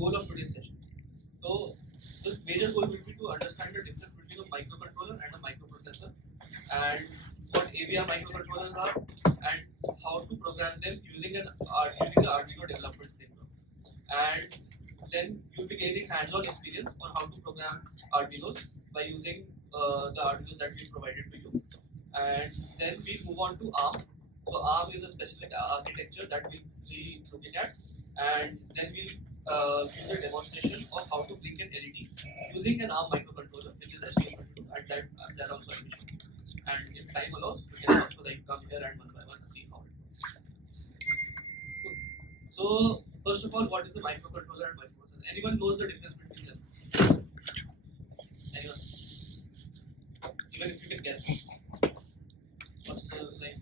goal of today's session. So the major goal will be to understand the difference between a microcontroller and a microprocessor, and what AVR microcontrollers are, and how to program them using the Arduino development framework. And then you'll be gaining hands-on experience on how to program Arduinos by using the Arduinos that we provided to you. And then we move on to ARM. So ARM is a specific architecture that we'll be looking at, and then we'll use a demonstration of how to blink an LED using an ARM microcontroller, which is STM32, and that also I will show you. And if time allows, we can also like come here and one by one see how it works. Cool. So first of all, what is a microcontroller and microprocessor? Anyone knows the difference between them? Anyone? Even if you can guess. What's the like?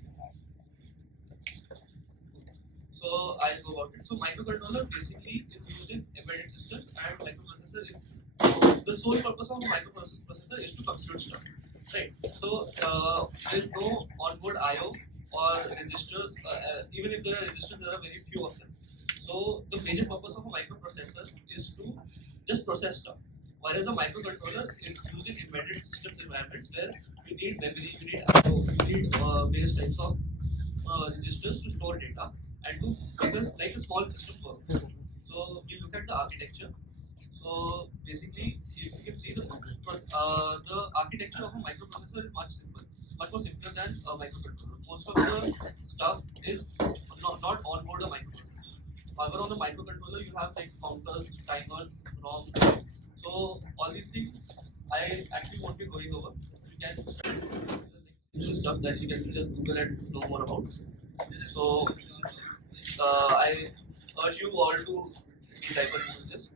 So I'll go about it. So microcontroller basically is used in embedded systems, and microprocessor is the sole purpose of a microprocessor is to compute stuff, right? So there is no onboard I/O or registers. Even if there are registers, there are very few of them. So the major purpose of a microprocessor is to just process stuff. Whereas a microcontroller is used in embedded systems environments where you need memory, you need I/O, you need various types of registers to store data and to make a small system work. So we look at the architecture. So basically, if you can see the architecture of a microprocessor is much more simpler than a microcontroller. Most of the stuff is not on board a microcontroller. However, on the microcontroller, you have like counters, timers, ROMs. So all these things, I actually won't be going over. You can stuff that you can just Google and know more about. So I urge you all to be diver into this,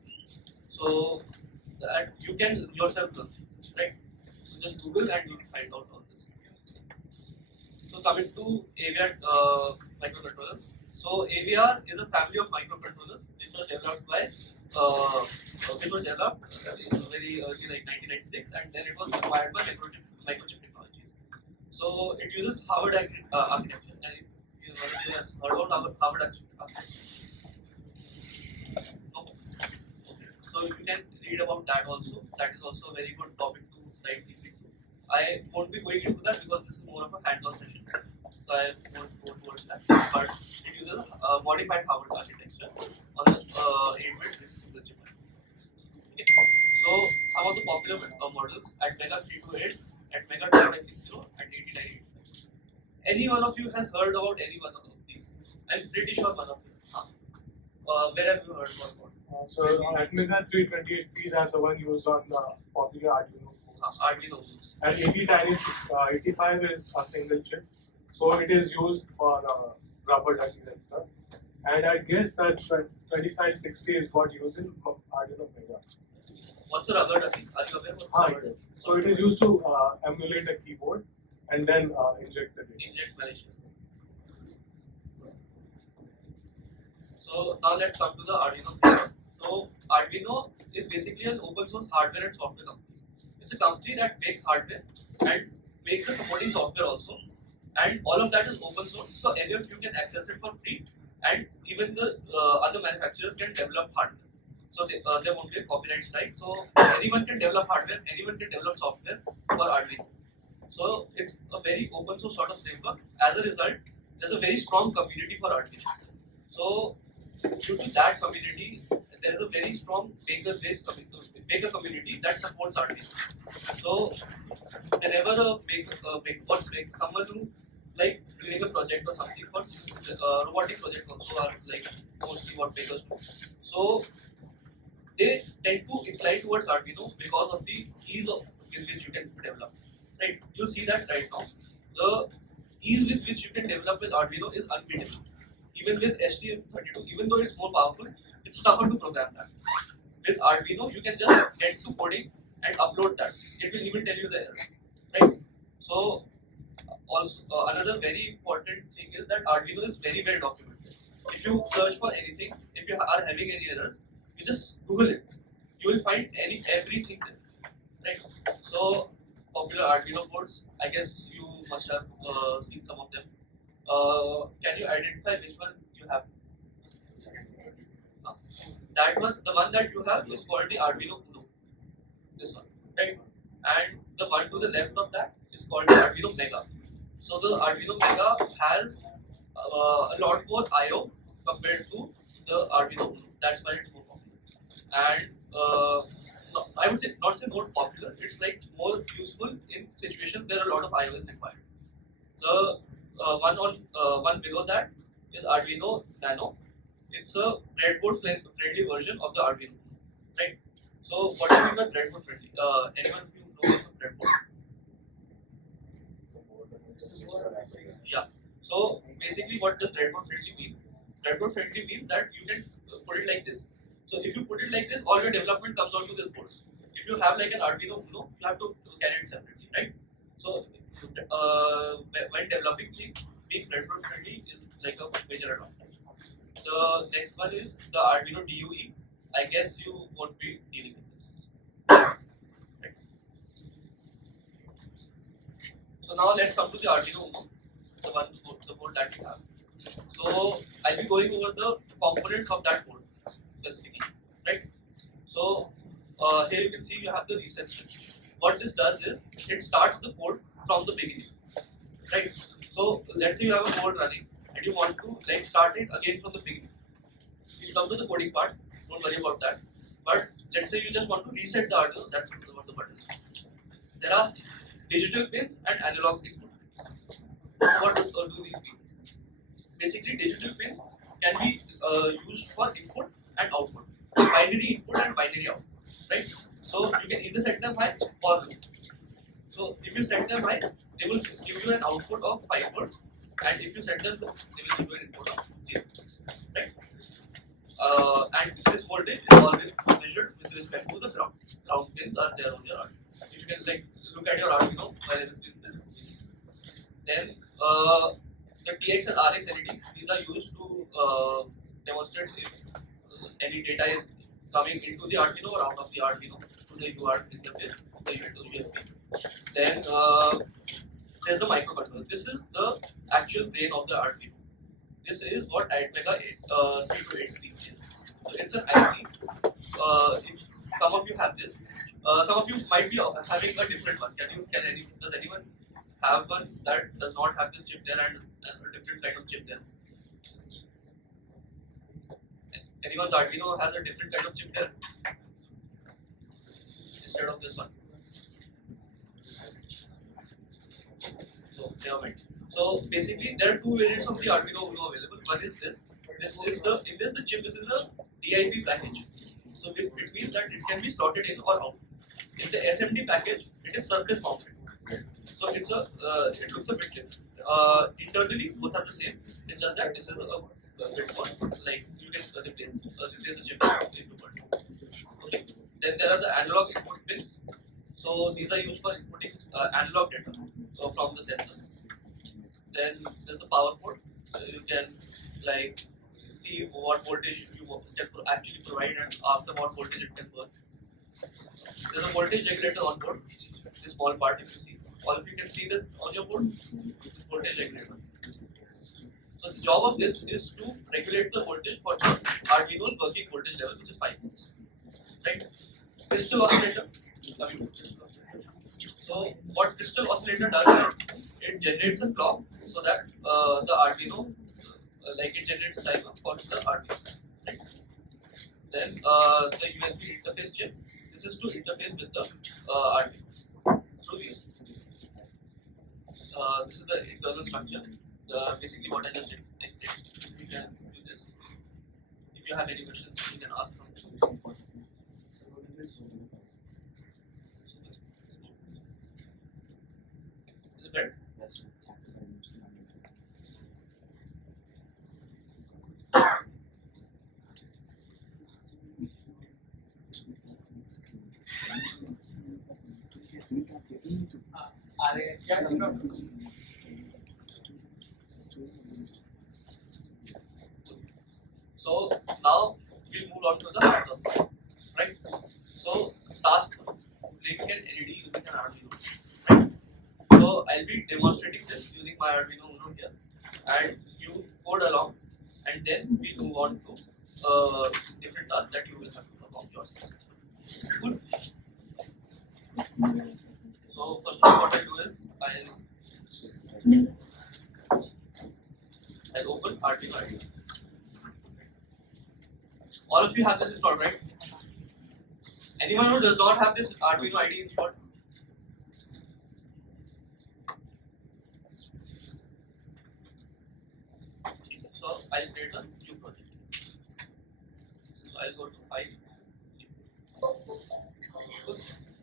so that you can yourself learn, right? So just Google and you can find out all this. So coming to AVR microcontrollers. So AVR is a family of microcontrollers which was developed by very early, like 1996, and then it was acquired by microchip technologies. So it uses Harvard architecture, and you have heard about Harvard architecture. No. Okay. So you can read about that also. That is also a very good topic to dive deep into. I won't be going into that because this is more of a hands-on session. So I won't go towards that. But it uses a modified Harvard architecture on the 8-bit single chip. Okay. So some of the popular models at Mega 328, at Mega 2560, and 8985. Any one of you has heard about any one of these? I'm pretty sure one of you. Where have you heard about? So at Mega 328, these are the one used on the popular Arduino boards. Arduino boards. And 85 is a single chip, so it is used for rubber ducking and stuff. And I guess that 2560 is what used in Arduino Mega. What's a rubber ducking? Are you aware what it is. So it is used to emulate a keyboard and then inject the data. Inject malicious. So now let's come to the Arduino. So Arduino is basically an open source hardware and software company. It's a company that makes hardware and makes the supporting software also, and all of that is open source. So any of you can access it for free, and even the other manufacturers can develop hardware. So there won't be a copyright strike. So anyone can develop hardware, anyone can develop software for Arduino. So it's a very open source sort of framework. As a result, there's a very strong community for Arduino. So due to that community, there is a very strong maker community that supports Arduino. So whenever a someone who like doing a project or something for robotic projects also are like mostly what makers do. So they tend to incline towards Arduino because of the ease in which you can develop. Right? You'll see that right now. The ease with which you can develop with Arduino is unbeatable. Even with STM32, even though it's more powerful, it's tougher to program that. With Arduino, you can just get to coding and upload that. It will even tell you the errors, right? So, also another very important thing is that Arduino is very well documented. If you search for anything, if you are having any errors, you just Google it. You will find everything there, right? So, popular Arduino boards. I guess you must have seen some of them. Can you identify which one you have? that one, the one that you have is called the Arduino Uno. This one, right? And the one to the left of that is called the Arduino Mega. So the Arduino Mega has a lot more I/O compared to the Arduino Uno. That's why it's more popular. And no, I would say not say more popular. It's like more useful in situations where a lot of I/O is required. The one below that is Arduino Nano. It's a breadboard friendly version of the Arduino, right? So what do you mean by breadboard friendly? Anyone of you know what's a breadboard? Yeah. So basically, what does breadboard friendly mean? Breadboard friendly means that you can put it like this. So if you put it like this, all your development comes onto this board. If you have like an Arduino Uno, you have to carry it separately, right? So when developing things, being breadboard friendly is like a major advantage. The next one is the Arduino DUE. I guess you won't be dealing with this. Right. So now let's come to the Arduino Uno, the board that we have. So I'll be going over the components of that board specifically, right? So here you can see you have the reception. What this does is it starts the code from the beginning, right? So let's say you have a code running and you want to like start it again from the beginning. We'll come to the coding part. Don't worry about that. But let's say you just want to reset the Arduino. That's what the button is. There are digital pins and analog input pins. What do these mean? Basically, digital pins can be used for input and output, binary input and binary output, right? So you can either set them high or low. So if you set them high, they will give you an output of 5 volts, and if you set them low, they will give you an input of 0 volts, right? And this voltage is always measured with respect to the ground. Ground pins are there on your Arduino. If you can like look at your Arduino while it is being present. Then the TX and RX LEDs, these are used to demonstrate if any data is coming into the Arduino or out of the Arduino to the UART interface, the USB. Then there's the microcontroller. This is the actual brain of the Arduino. This is what Mega 328 is. So it's an IC. If some of you have this, some of you might be having a different one. Does anyone have one that does not have this chip there and a different kind of chip there? Anyone's Arduino has a different kind of chip there instead of this one. So never mind. So basically, there are two variants of the Arduino Uno available. One is this. In this the chip is in the DIP package. So it means that it can be slotted in or out. In the SMD package, it is surface mounted. So it looks a bit different. Internally, both are the same. It's just that this is a bit more like you can replace the chip with two buttons. Okay. Then there are the analog input pins. So these are used for inputting analog data from the sensor. Then there's the power port. You can like see what voltage you can actually provide and after what voltage it can burn. There's a voltage regulator on board. This small part if you see. All of you can see this on your board. This voltage regulator. So the job of this is to regulate the voltage for Arduino's working voltage level, which is 5 volts. Right? Crystal oscillator. So what crystal oscillator does is it generates a clock so that the Arduino like it generates a timer for the Arduino. Right? Then the USB interface chip. This is to interface with the Arduino through USB. This is the internal structure. Basically, what I just did. You can do this. If you have any questions, you can ask from this. Is it better? So now we move on to the hands-on part, right? So task blinking an LED using an Arduino, right? So I'll be demonstrating this using my Arduino Uno here, and you code along, and then we move on to different tasks that you will have to perform yourself. Good. So first of all, what I'll do is I'll open Arduino IDE. All of you have this installed, right? Anyone who does not have this Arduino IDE installed? So I'll create a new project. So I'll go to IDE.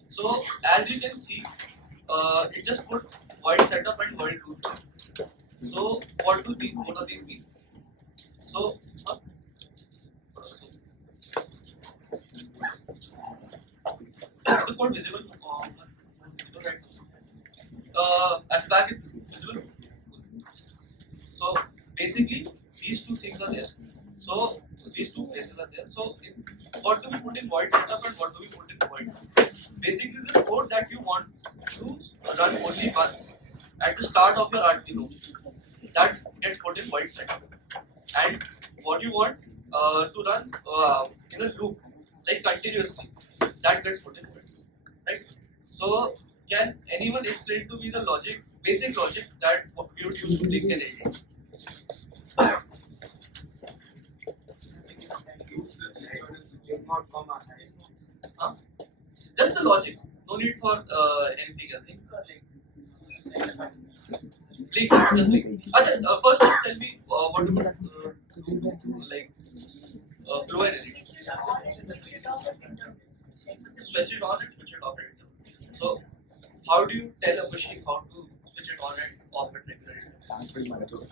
So as you can see, it just put void setup and void root. So what do these both of these mean? So is the code visible? At the back it's visible. So basically these two things are there. So these two places are there. So what do we put in void setup and what do we put in void? Basically the code that you want to run only once at the start of your Arduino, that gets put in void setup. And what you want to run in a loop, like continuously, that gets put in void. Right? So can anyone explain to me the logic, basic logic that we would use to blink an LED? Just the logic, no need for anything else. Blink, just blink. Achha, first tell me what do like blow an LED? Switch it on and switch it off at interval. So how do you tell a machine how to switch it on and off at regular intervals?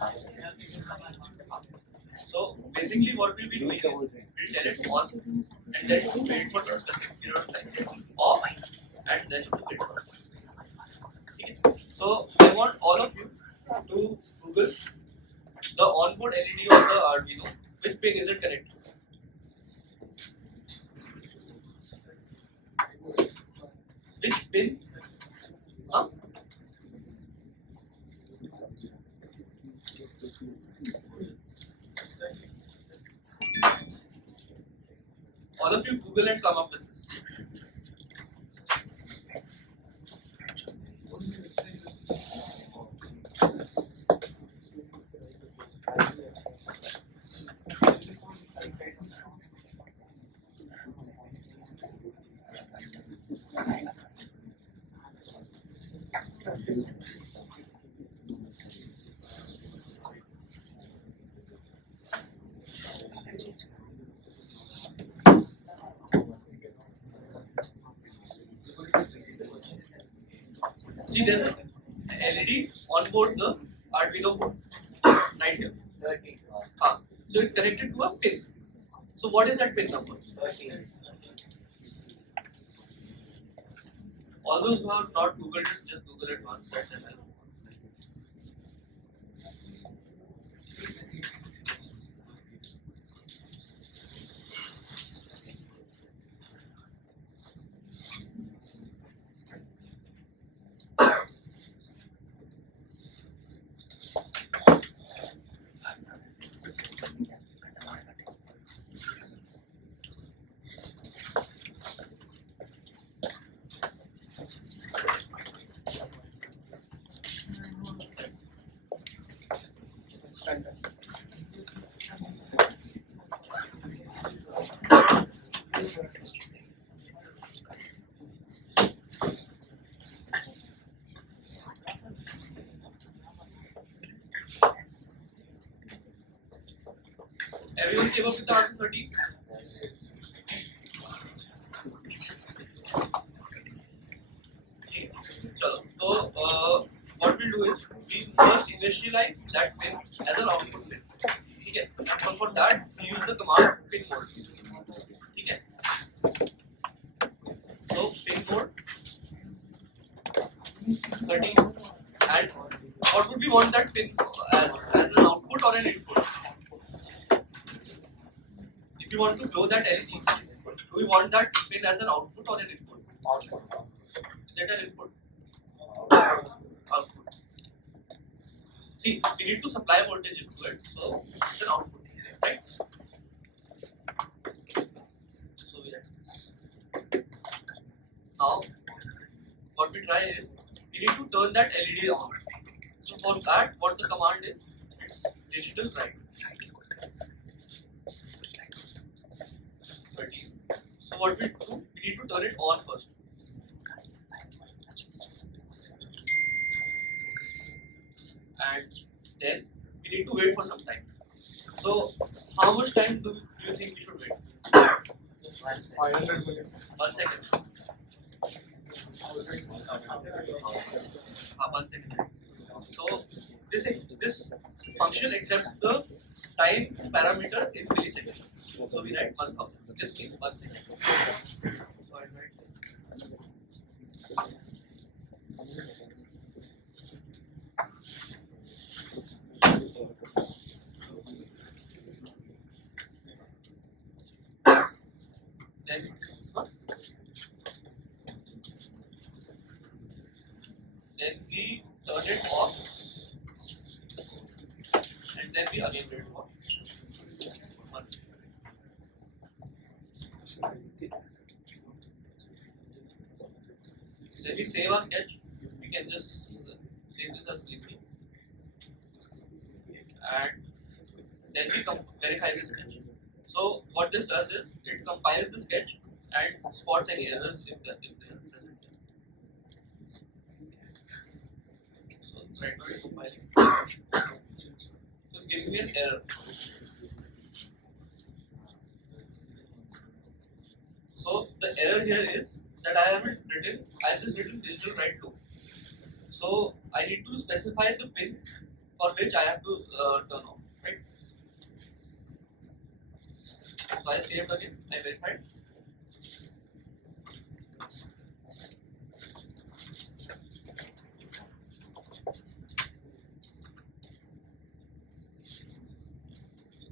So basically what we'll be doing is we'll tell it on and then wait for a specific period of time, off and then to get on. So I want all of you to Google the onboard LED of the Arduino. Which pin is it connected to? Which pin? Huh? All of you Google and come up with this. See, there's an LED on board the Arduino board, right here. So it's connected to a pin. So what is that pin number? 13. All those who have not Googled it, just Google it once. That's enough. Everyone came up with the answer 13? So what we'll do is we first initialize that pin as an output pin. Okay. So for that we use the command Pinboard. Okay. So Pinboard 13. And what would we want that pin as an output or an input? If you want to blow that LED, do we want that pin as an output or an input? Output. Is it an input? Output. See, we need to supply voltage into it, so it's an output, right? try is we need to turn that LED on. So for that, what the command is, it's digital write. 13. So what we do, we need to turn it on first. And then we need to wait for some time. So how much time do you think we should wait? 500 milliseconds. 1 second. 1 second. So this function accepts the time parameter in milliseconds. So we write 1000. This means 1 second. So I write. Then we turn it off, and then we again wait for 1 second. Then we save our sketch. We can just save this as PPT, and then we verify the sketch. So what this does is it compiles the sketch and spots any errors if they are present. So right now it's compiling. So it's giving me an error. So the error here is that I have just written digital write to. So I need to specify the pin for which I have to turn off, right? So I saved again, I verified.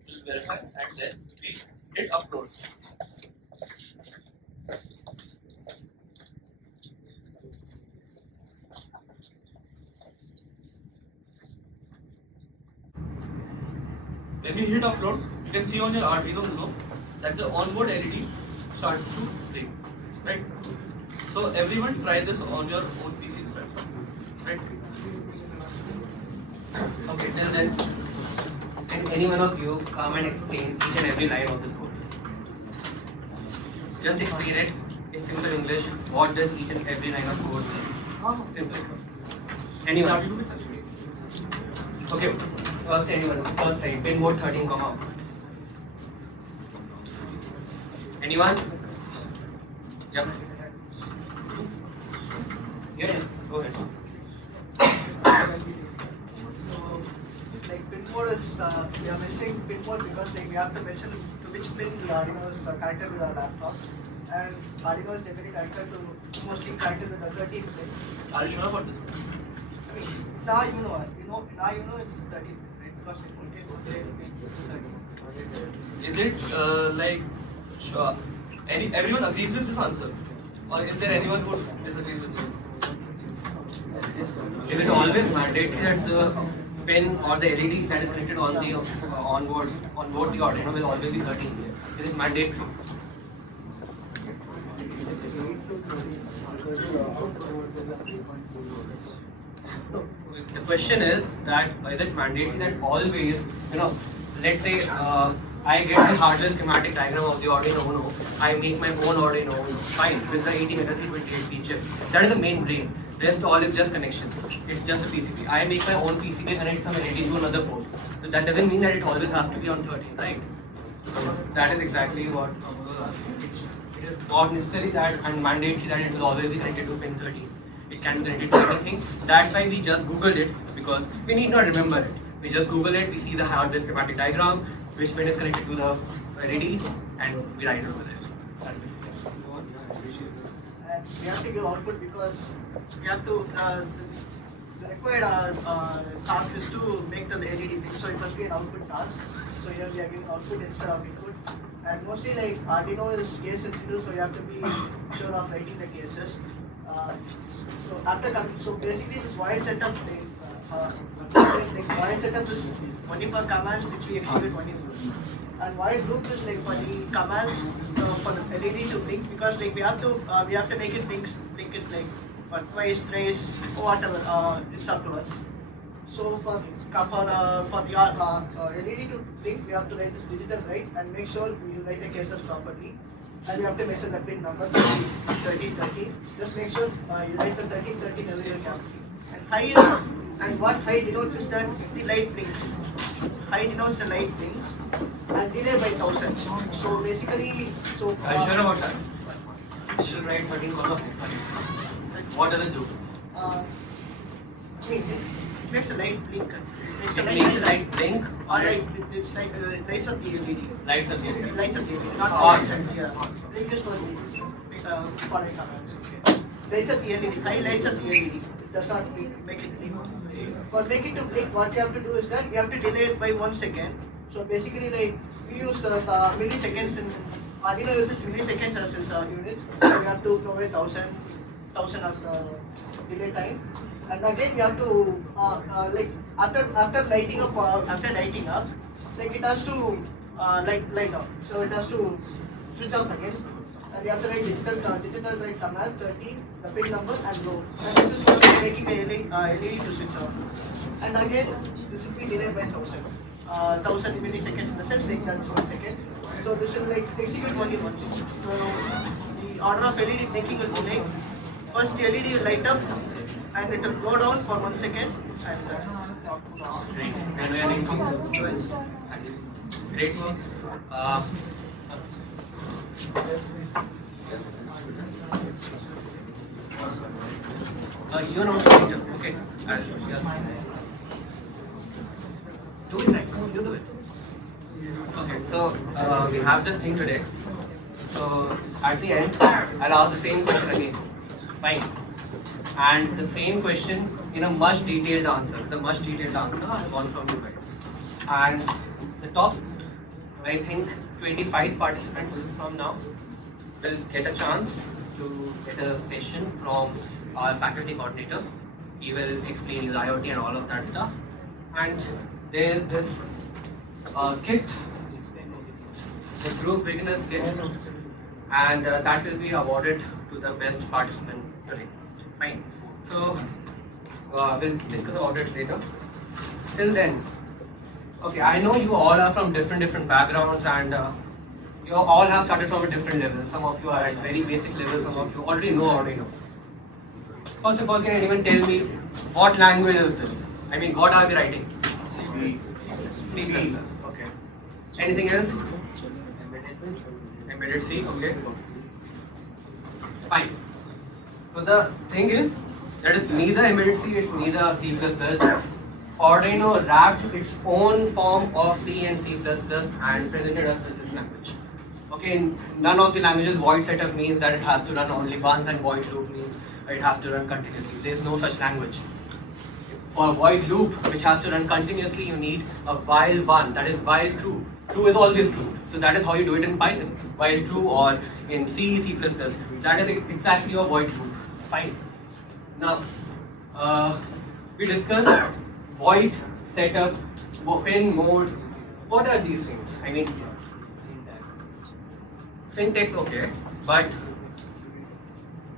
We'll verify and then we hit upload. When you hit upload, you can see on your Arduino Nano that the onboard LED starts to blink, right? So everyone try this on your own PCs, right? Okay, then can any one of you come and explain each and every line of this code? Just explain it in simple English. What does each and every line of code mean? Simple. Anyone? Okay, first time, Pinboard 13, come out. Anyone? Yep. Yeah, go ahead. Like Pinboard is, we are mentioning Pinboard because like we have to mention to which pin the Arduino is connected with our laptops, and Arduino is typically connected to mostly connected with the 13 pin. Are you sure about this? I mean, now you know it's 13 pin, right? Because it contains 13. Is it like sure? Everyone agrees with this answer, or is there anyone who disagrees with this? Is it always mandatory that the pin or the LED that is connected on the onboard the Arduino will always be 13? Is it mandatory? The question is it mandatory that always, let's say I get the hardware schematic diagram of the Arduino Nano, I make my own Arduino Nano, fine, with the 80 mega 328P chip. That is the main brain. Rest all is just connections. It's just a PCB. I make my own PCB, connect some LED to another port. So that doesn't mean that it always has to be on 13, right? That is exactly what it is not necessary that and mandatory that it will always be connected to pin 13. It can be connected to anything. That's why we just Googled it, because we need not remember it. We just Google it, we see the hardware schematic diagram, which pin is connected to the LED, and we write it over there. That's it. And we have to give output because we have to, the required task is to make the LED big, so it must be an output task. So here we are giving output instead of input. And mostly like Arduino is case sensitive, so you have to be sure of writing the cases. So basically this void setup, void setup is only for commands which we execute only those. And void loop is like for the commands for the LED to blink, because like we have to make it blink it like twice, thrice, whatever, it's up to us. So for the LED to blink, we have to write this digital write and make sure you write the cases properly. And you have to measure the pin number 1313. Just make sure you write the 1313 everywhere carefully. And high is, and what high denotes is that the light blinks. High denotes the light blinks and delay by 1000. So basically, so Are you sure about that? Digital write 13 color. What does it do? It makes the light blink. It's It makes the light blink. Or like it's like lights up the LED. Lights up the LED. Lights up the LED, not On. lights up. Yeah. Blink is for the for commands. Lights up the LED. High lights up the LED. It does not make it blink. For making it to blink, what you have to do is that you have to delay it by 1 second. So basically, like we use milliseconds in Arduino uses milliseconds as its units. So we have to provide 1000 as delay time. And again, we have to like after lighting up, like it has to light up. So it has to switch off again. And we have to write digital write command 13, the pin number and low. And this is for making the LED to switch on. And again, this will be delayed by 1000 milliseconds in the sense like that's 1 second. So this will like execute only once. So the order of LED blinking will be like first the LED will light up and it will go down for 1 second and Great. And we are next. Great work. You're not the leader. Okay. Yes. Do it right. You do it. Okay. So we have this thing today. So at the end, I'll ask the same question again. Fine. And the same question in a much detailed answer. The much detailed answer I want from you guys. And the top, I think, 25 participants from now will get a chance to get a session from our faculty coordinator. He will explain you IoT and all of that stuff. And there is this kit, the Groove Beginners kit, and that will be awarded to the best participant today. Fine. So we'll discuss about it later. Till then, okay, I know you all are from different backgrounds and you all have started from a different level. Some of you are at very basic level, some of you already know Arduino. First of all, can anyone tell me what language is this? I mean, what are we writing? C++. Okay. Anything else? Embedded C. Okay. Fine. So the thing is, that is neither embedded C, it's neither C++. Arduino wrapped its own form of C and C++ and presented us with this language. Okay, in none of the languages void setup means that it has to run only once and void loop means it has to run continuously. There is no such language. For a void loop which has to run continuously, you need a while one, that is while true. True is always true. So that is how you do it in Python. While true, or in C, C++. That is exactly your void loop. Fine. Now, we discussed void setup, pin mode. What are these things? I mean, syntax, okay, but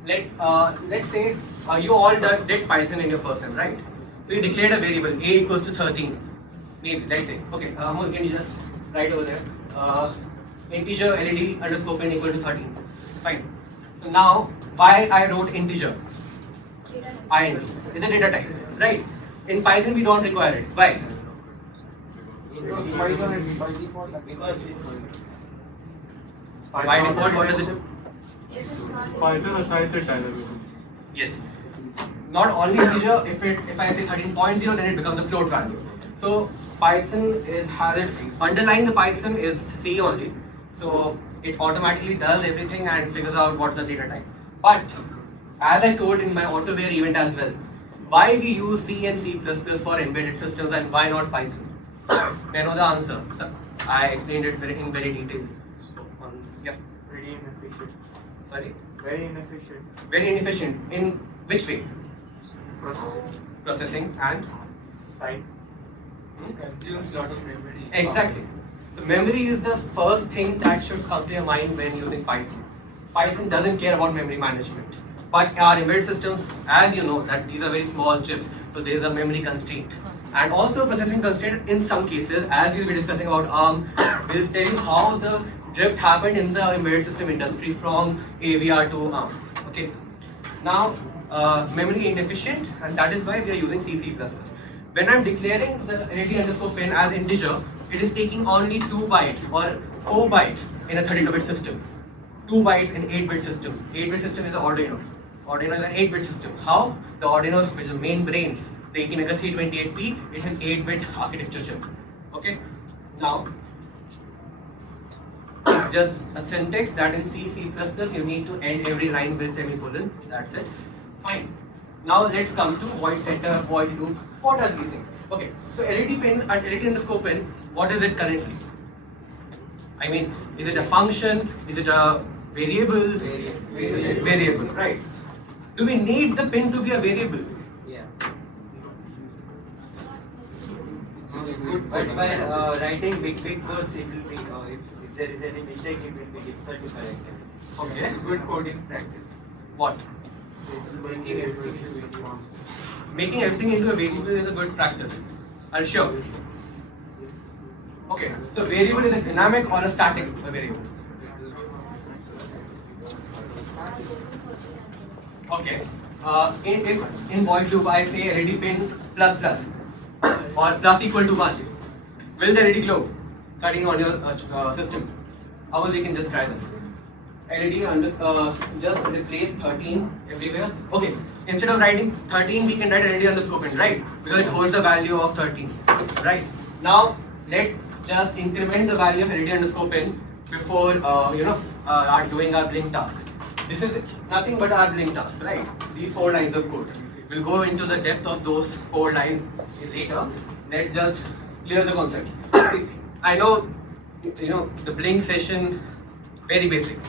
let's say you all did Python in your first sem, right? So you declared a variable a equals to 13. Maybe, let's say, okay, Amol, can you just write over there? Integer LED underscore pin equal to 13. Fine. So now, why I wrote integer? int is a data type, right? In Python we don't require it. Why? By default, what does it do? Python assigns it dynamically. Yes. Not only integer, if I say 13.0, then it becomes a float value. So Python has its underlying the Python is C only. So it automatically does everything and figures out what's the data type. But as I told in my AutoWare event as well, why we use C and C++ for embedded systems and why not Python? May I know the answer? So I explained it in very detail. Yep. Very inefficient. Sorry? Very inefficient. Very inefficient. In which way? Processing. Processing and? Time. It consumes a lot of memory. Exactly. So memory is the first thing that should come to your mind when using Python. Python doesn't care about memory management. But our embedded systems, as you know, that these are very small chips, so there is a memory constraint. And also processing constraint in some cases, as we'll be discussing about ARM, we'll tell you how the drift happened in the embedded system industry from AVR to ARM. Okay. Now, memory inefficient, and that is why we are using C++. When I'm declaring the LED_pin as integer, it is taking only 2 bytes or 4 bytes in a 32-bit system. 2 bytes in 8-bit system. 8-bit system is the Arduino. Arduino is an 8-bit system. How? The Arduino, which is the main brain, the 80 328P, is an 8-bit architecture chip. Okay. Now, it's just a syntax that in C, C++ you need to end every line with semicolon. That's it. Fine. Now let's come to void setter, void loop. What are these things? Okay. So LED pin and LED_pin, what is it currently? I mean, is it a function? Is it a variable? Variable, right? Do we need the pin to be a variable? Yeah. But by writing big codes, it will be, if there is any mistake, it will be difficult to correct it. Okay. Good coding practice. What? Making everything into a variable is a good practice. Are you sure? Okay. So variable is a dynamic or a static variable? Okay. If in void loop I say LED pin plus plus or plus equal to 1, will the LED glow cutting on your system? How we can just try this? LED just replace 13 everywhere. Okay, instead of writing 13, we can write LED_pin, right? Because it holds the value of 13, right? Now let's just increment the value of LED_pin before doing our blink task. This is nothing but our blink task, right? These 4 lines of code. We'll go into the depth of those 4 lines later. Let's just clear the concept. I know, the blink session, very basic.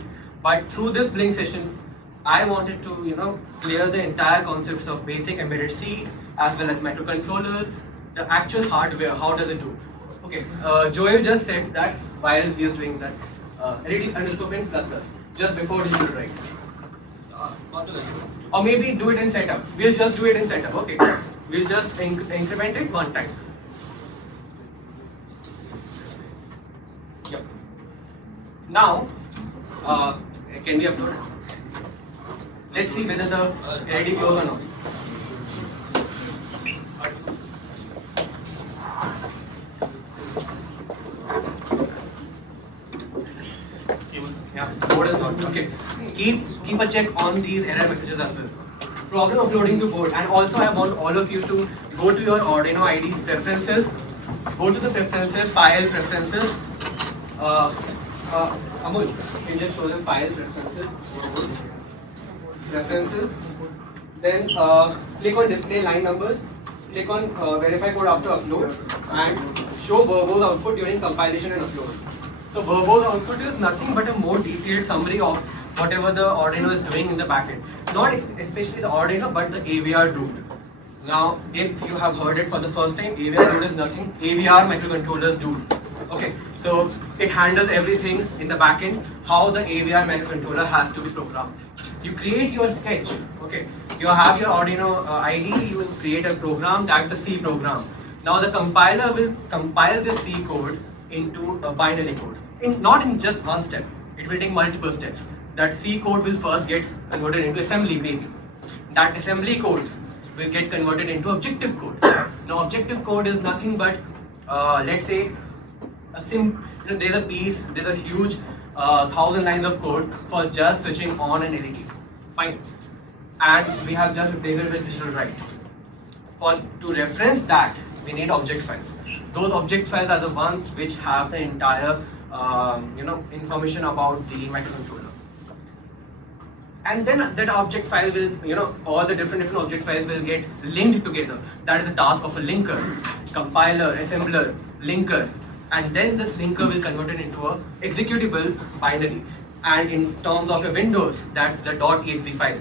But through this blink session, I wanted to, clear the entire concepts of basic embedded C as well as microcontrollers, the actual hardware, how does it do? Okay, Joel just said that while he is doing that, LED_pin plus plus, just before he will write. Or maybe do it in setup. We'll just do it in setup, okay? We'll just increment it 1 time. Yep. Now, can we upload it? Let's see whether the LED glows or not. Yeah, board is not. Okay. Keep a check on these error messages as well. Problem uploading to board, and also I want all of you to go to your Arduino IDE's preferences. Go to the preferences, file preferences. Amul, can you just show them files preferences? Preferences. Then click on display line numbers. Click on verify code after upload and show verbose output during compilation and upload. So verbose output is nothing but a more detailed summary of whatever the Arduino is doing in the backend. Not especially the Arduino, but the AVR dude. Now, if you have heard it for the first time, AVR dude is nothing. AVR microcontrollers dude. Okay, so it handles everything in the backend, how the AVR microcontroller has to be programmed. You create your sketch. Okay, you have your Arduino IDE. You create a program. That's the C program. Now the compiler will compile this C code into a binary code. Not in just one step. It will take multiple steps. That C code will first get converted into assembly maybe. That assembly code will get converted into objective code. Now objective code is nothing but let's say there's a piece, there's a huge 1,000 lines of code for just switching on an LED. Fine. And we have just replaced it with digital write. To reference that, we need object files. Those object files are the ones which have the entire information about the microcontroller. And then that object file will, all the different object files will get linked together. That is the task of a linker, compiler, assembler, linker. And then this linker will convert it into a executable binary. And in terms of your Windows, that's the .exe file,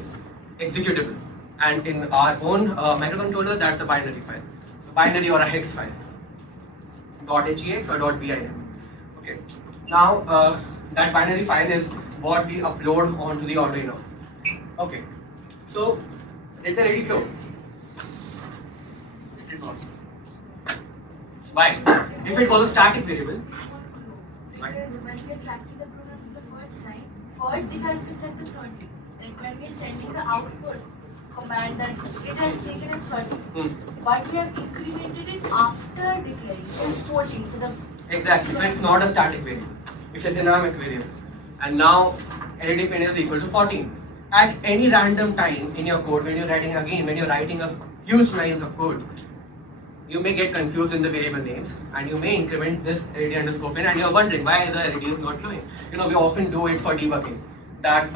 executable. And in our own microcontroller, that's the binary file. So binary or a hex file, .hex or .bin. Okay. Now that binary file is what we upload onto the Arduino. Okay. So, did the LED glow? It did not. Why? If it was a static variable, Because when we are tracking the program from the first line, first it has been set to 30. Like when we are sending the output command that it has taken as 30. But we have incremented it after declaring. So it's 14. So the exactly. So it's not a static variable. It's a dynamic variable. And now LED pin is equal to 14. At any random time in your code, when you're writing a huge lines of code, you may get confused in the variable names and you may increment this LED underscore pin and you're wondering why the LED is not glowing. We often do it for debugging. That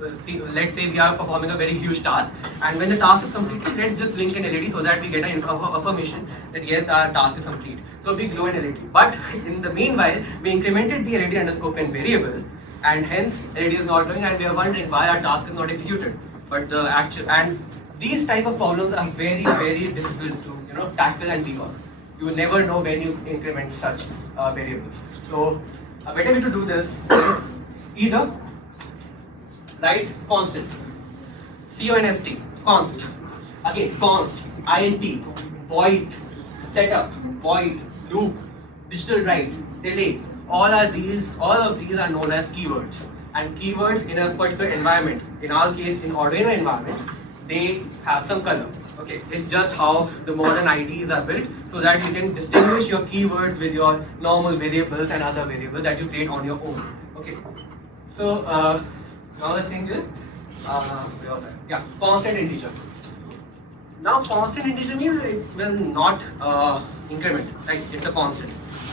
let's say we are performing a very huge task, and when the task is completed, let's just blink an LED so that we get an affirmation that yes, our task is complete. So we glow an LED. But in the meanwhile, we incremented the LED underscore pin variable, and hence LED is not glowing, and we are wondering why our task is not executed. But the actual these type of problems are very, very difficult to tackle and debug. You will never know when you increment such variables. So a better way to do this is either write constant, C-O-N-S-T, const. Again, const, int, void, setup, void, loop, digital write, delay. All of these are known as keywords. And keywords in a particular environment, in our case in Arduino environment, they have some color. Okay, it's just how the modern IDEs are built, so that you can distinguish your keywords with your normal variables and other variables that you create on your own. Okay, so now the thing is, constant integer. Now constant integer means it will not increment, like it's a constant.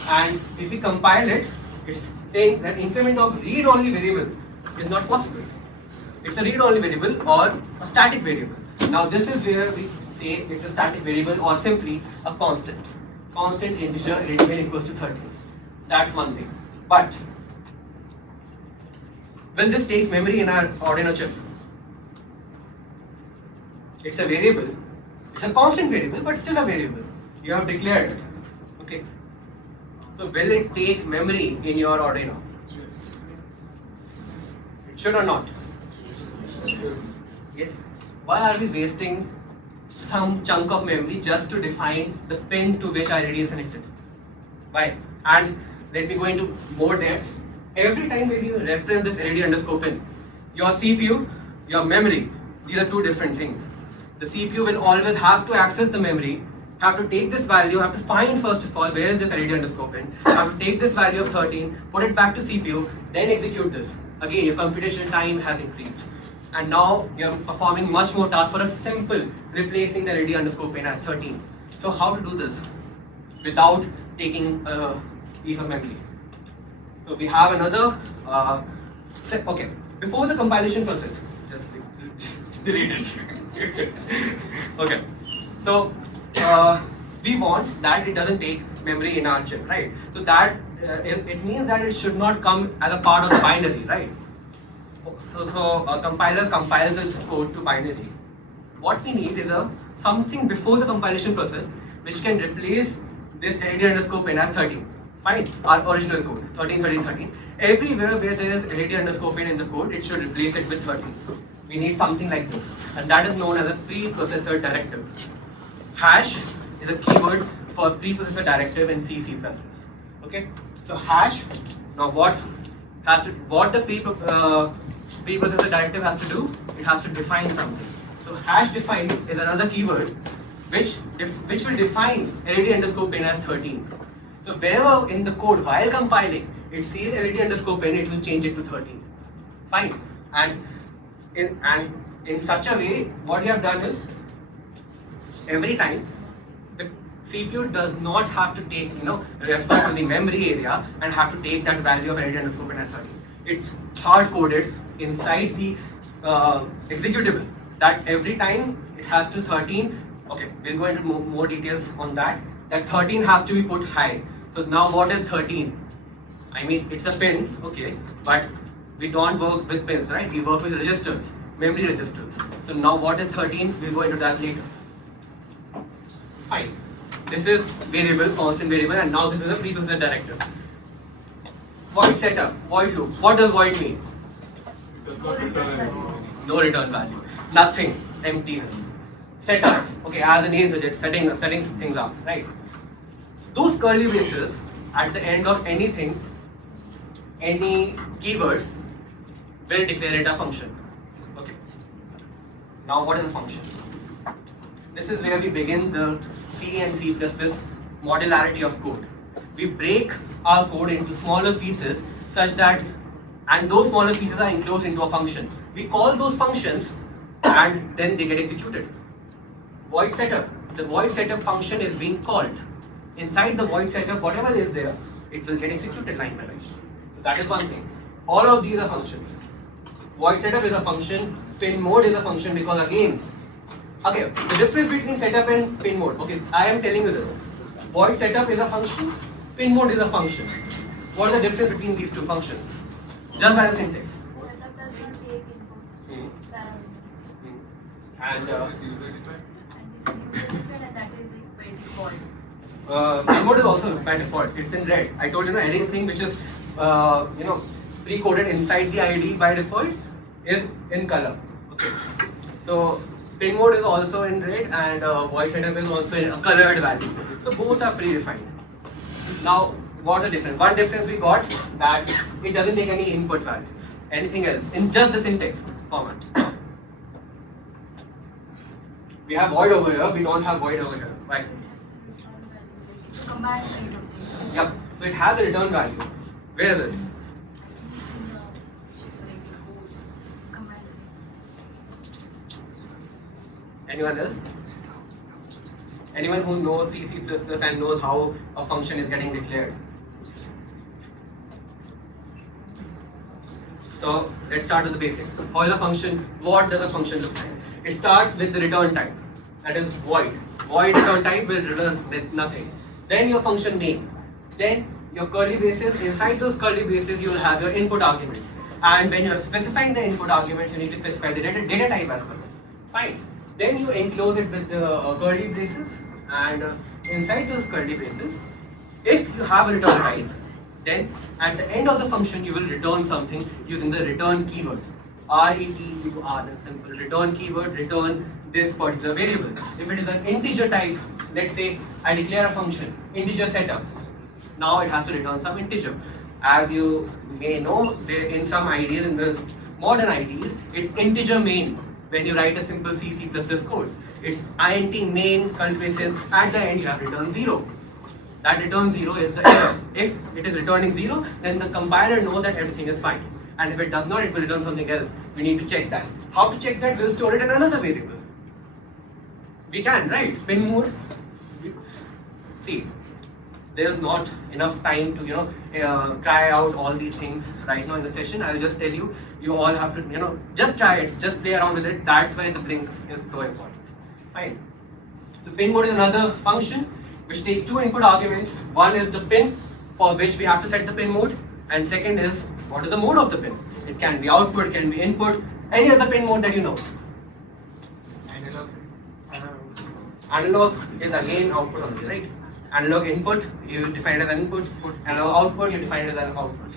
And if we compile it, it's saying that increment of read-only variable is not possible. It's a read-only variable or a static variable. Now this is where we say it's a static variable or simply a constant. Constant integer read equals to 30. That's one thing. But will this take memory in our Arduino chip? It's a variable. It's a constant variable, but still a variable. You have declared it. Okay. So will it take memory in your Arduino? Yes. It should or not? Yes. Why are we wasting some chunk of memory just to define the pin to which our LED is connected? Why? And let me go into more depth. Every time when you reference this LED underscore pin, your CPU, your memory, these are two different things. The CPU will always have to access the memory, have to take this value, have to find first of all where is this LED underscore pin, have to take this value of 13, put it back to CPU, then execute this. Again, your computation time has increased. And now you're performing much more tasks for a simple replacing the LED underscore pin as 13. So how to do this without taking a piece of memory? So we have another, okay, before the compilation process, just delete it. Okay, so we want that it doesn't take memory in our chip, right? So that it means that it should not come as a part of the binary, right? So a compiler compiles its code to binary. What we need is something before the compilation process which can replace this LED underscore pin as 13. Fine, our original code, 13, 13, 13. Everywhere where there is LED underscore pin in the code, it should replace it with 13. We need something like this, and that is known as a preprocessor directive. Hash is a keyword for preprocessor directive in C, C++. Okay, so hash. Now what the preprocessor directive has to do? It has to define something. So hash define is another keyword which will define LED underscore pin as 13. So wherever in the code while compiling it sees LED underscore pin, it will change it to 13. Fine. And in such a way, what you have done is every time the CPU does not have to take, refer to the memory area and have to take that value of LED underscore pin as 13. It's hard coded inside the executable that every time it has to 13. Okay, we'll go into more details on that. That 13 has to be put high. So now what is 13? I mean, it's a pin, okay, but we don't work with pins, right? We work with registers, memory registers. So now what is 13? We'll go into that later. Fine. This is variable, constant variable, and now this is a preprocessor directive. Void setup, void loop. What does void mean? Does not return anything. No return value. Nothing. Emptiness. Setup. Okay, as a name suggests, setting things up, right? Those curly braces at the end of anything, any keyword, will declare it a function. Okay. Now, what is a function? This is where we begin the C and C++ modularity of code. We break our code into smaller pieces such that, and those smaller pieces are enclosed into a function. We call those functions and then they get executed. Void setup. The void setup function is being called. Inside the void setup, whatever is there, it will get executed line by line. So that is one thing. All of these are functions. Void setup is a function. Pin mode is a function because again, okay, the difference between setup and pin mode. Okay, I am telling you this. Void setup is a function. Pin mode is a function. What is the difference between these two functions? Just by the syntax. Setup does not take input parameters. And And this is user defined and that is by default. pin mode is also by default. It's in red. I told you, anything which is pre-coded inside the ID by default is in color. Okay. So pin mode is also in red and void setup is also in a colored value. So both are predefined. Now, what's the difference? One difference we got that it doesn't take any input values. Anything else in just the syntax format. We have void over here. We don't have void over here. Why? It's a command kind of thing. Yep. So it has a return value. Where is it? It's in the chip, like the code. It's command. Anyone else? Anyone who knows C, C++ and knows how a function is getting declared? So let's start with the basic. How is a function? What does a function look like? It starts with the return type. That is void. Void return type will return with nothing. Then your function name. Then your curly braces. Inside those curly braces, you will have your input arguments. And when you are specifying the input arguments, you need to specify the data type as well. Fine. Then you enclose it with the curly braces, and inside those curly braces, if you have a return type, then at the end of the function you will return something using the return keyword. RETUR, that's simple. Return keyword, return this particular variable. If it is an integer type, let's say I declare a function, integer setup. Now it has to return some integer. As you may know, in some IDEs, in the modern IDEs, it's integer main. When you write a simple C, C++ code, it's int main curly braces. At the end, you have return 0. That return 0 is the error. If it is returning 0, then the compiler knows that everything is fine. And if it does not, it will return something else. We need to check that. How to check that? We'll store it in another variable. We can, right? Pin mode. See, there's not enough time to try out all these things right now in the session. I'll just tell you, you all have to just try it, just play around with it. That's why the blink is so important. Fine. So pin mode is another function which takes two input arguments. One is the pin for which we have to set the pin mode, and second is what is the mode of the pin. It can be output, it can be input, any other pin mode that you know. Analog is again output only, right? Analog input, you define it as an input. Analog output, you define it as an output.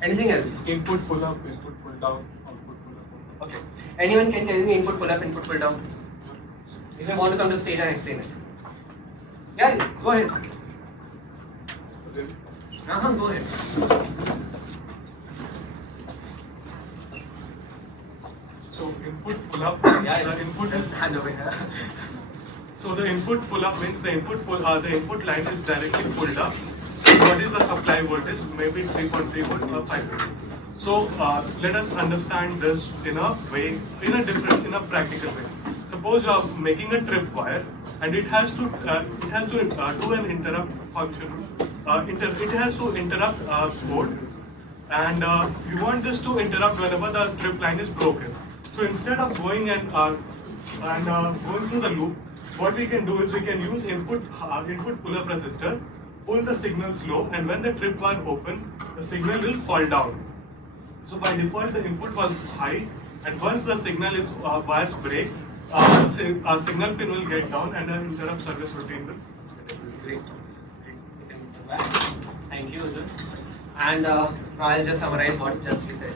Anything else? Input pull up, input pull down, output pull up. Okay. Anyone can tell me input pull up, input pull down? If I want to come to the stage and explain it. Yeah, go ahead. Go ahead. So input pull up, Yeah, the input is hand over here. So the input pull up means the input line is directly pulled up. What is the supply voltage? Maybe 3.3 volt or 5 volt. So let us understand this in a way, in a practical way. Suppose you are making a tripwire and it has to do an interrupt function. It has to interrupt code, and you want this to interrupt whenever the trip line is broken. So instead of going and going through the loop, what we can do is we can use input pull up resistor, pull the signal slow, and when the tripwire opens, the signal will fall down. So by default, the input was high, and once the signal is wires break, a signal pin will get down, and an interrupt service routine will. Great. Thank you, Arjun. And I'll just summarize what just you said.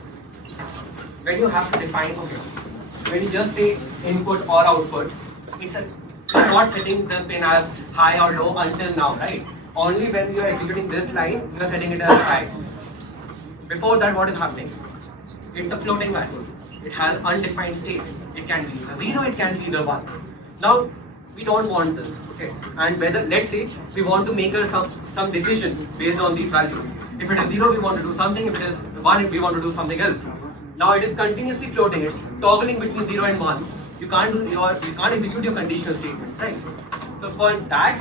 when you have to define, okay, when you just say input or output, it's not setting the pin as high or low until now, right? Only when you are executing this line, you are setting it as high. Before that, what is happening? It's a floating value. It has undefined state. It can be either 0, it can be either 1. Now, we don't want this, okay? And whether, let's say, we want to make some decision based on these values. If it is 0, we want to do something. If it is 1, we want to do something else. Now it is continuously floating. It's toggling between 0 and 1. You can't execute your conditional statements, right? So for that,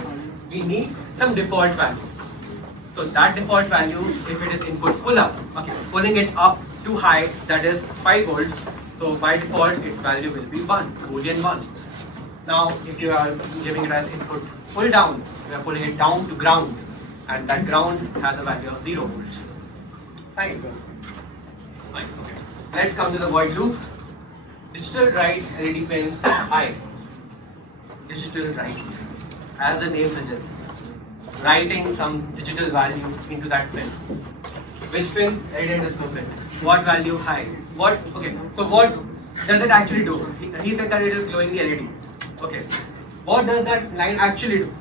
we need some default value. So that default value, if it is input pull up, okay, pulling it up too high, that is 5 volts. So by default, its value will be 1, Boolean 1. Now, if you are giving it as input pull down, you are pulling it down to ground, and that ground has a value of 0 volts. Fine. Fine. Okay. Let's come to the void loop. Digital write LED pin I. Digital write, as the name suggests, writing some digital value into that pin. Which pin? LED pin. What value? High. What? Okay. So what does it actually do? He said that it is glowing the LED. Okay. What does that line actually do?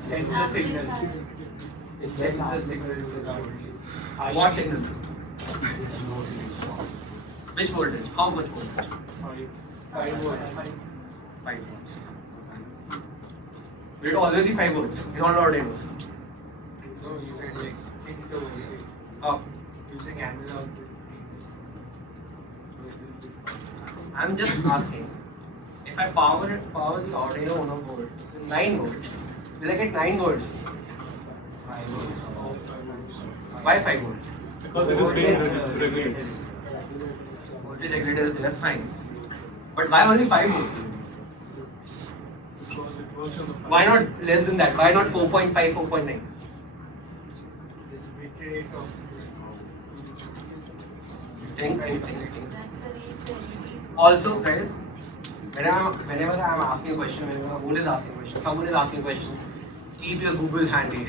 Sends a signal. It sends a signal. What signal? Which voltage? How much voltage? 5 volts. 5 volts. Will it always be 5 volts in all Arduinos? No, you can like think the way Oh, using analog. I'm just asking. If I power the Arduino Uno board with 9 volts, will I get 9 volts? 5 volts. Why 5 volts? Because it is being regulated. Voltage regulator is there, fine. But why only 5 volts? Because it works on the Why not less than that? Why not 4.5, 4.9? This bit rate of Think. That's the range the LEDs work. Also, guys, whenever I'm asking a question, whenever Amol is asking a question, someone is asking a question, keep your Google handy.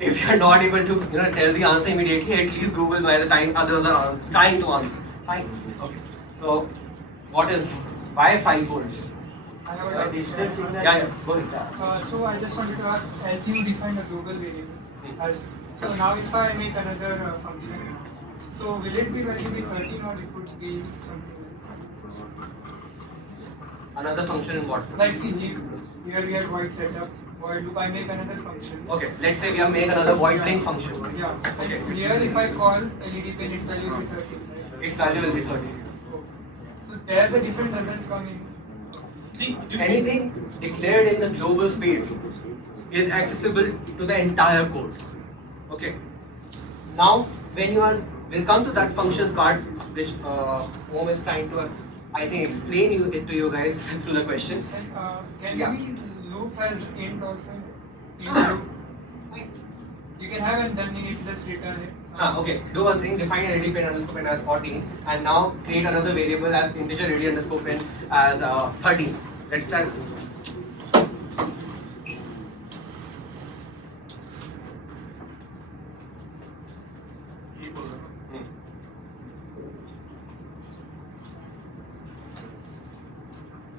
If you're not able to, tell the answer immediately, at least Google by the time others are trying to answer. Fine. Okay. So, why 5 volts? I have a a doubt. digital signal. Yeah, go ahead. So I just wanted to ask, as you define a global variable, so now if I make another function, so will it be value be 13 or it would be something else? Another function in what sense? Like see here we have void setup, void loop, I make another function. Okay, let's say we are making another void blink function. Yeah. Okay. Here if I call LED pin, its value will be 13. Right? Its value will be 30. So there the difference doesn't come in. See, Anything declared in the global space is accessible to the entire code. Okay. Now, we'll come to that functions part, which Om is trying to, I think, explain it to you guys through the question. Can Yeah. we loop as int also? Int loop. You can have and then it just return it. Okay, do one thing, define LED pin underscore pin as 14 and now create another variable as integer LED underscore pin as 13. Let's try this.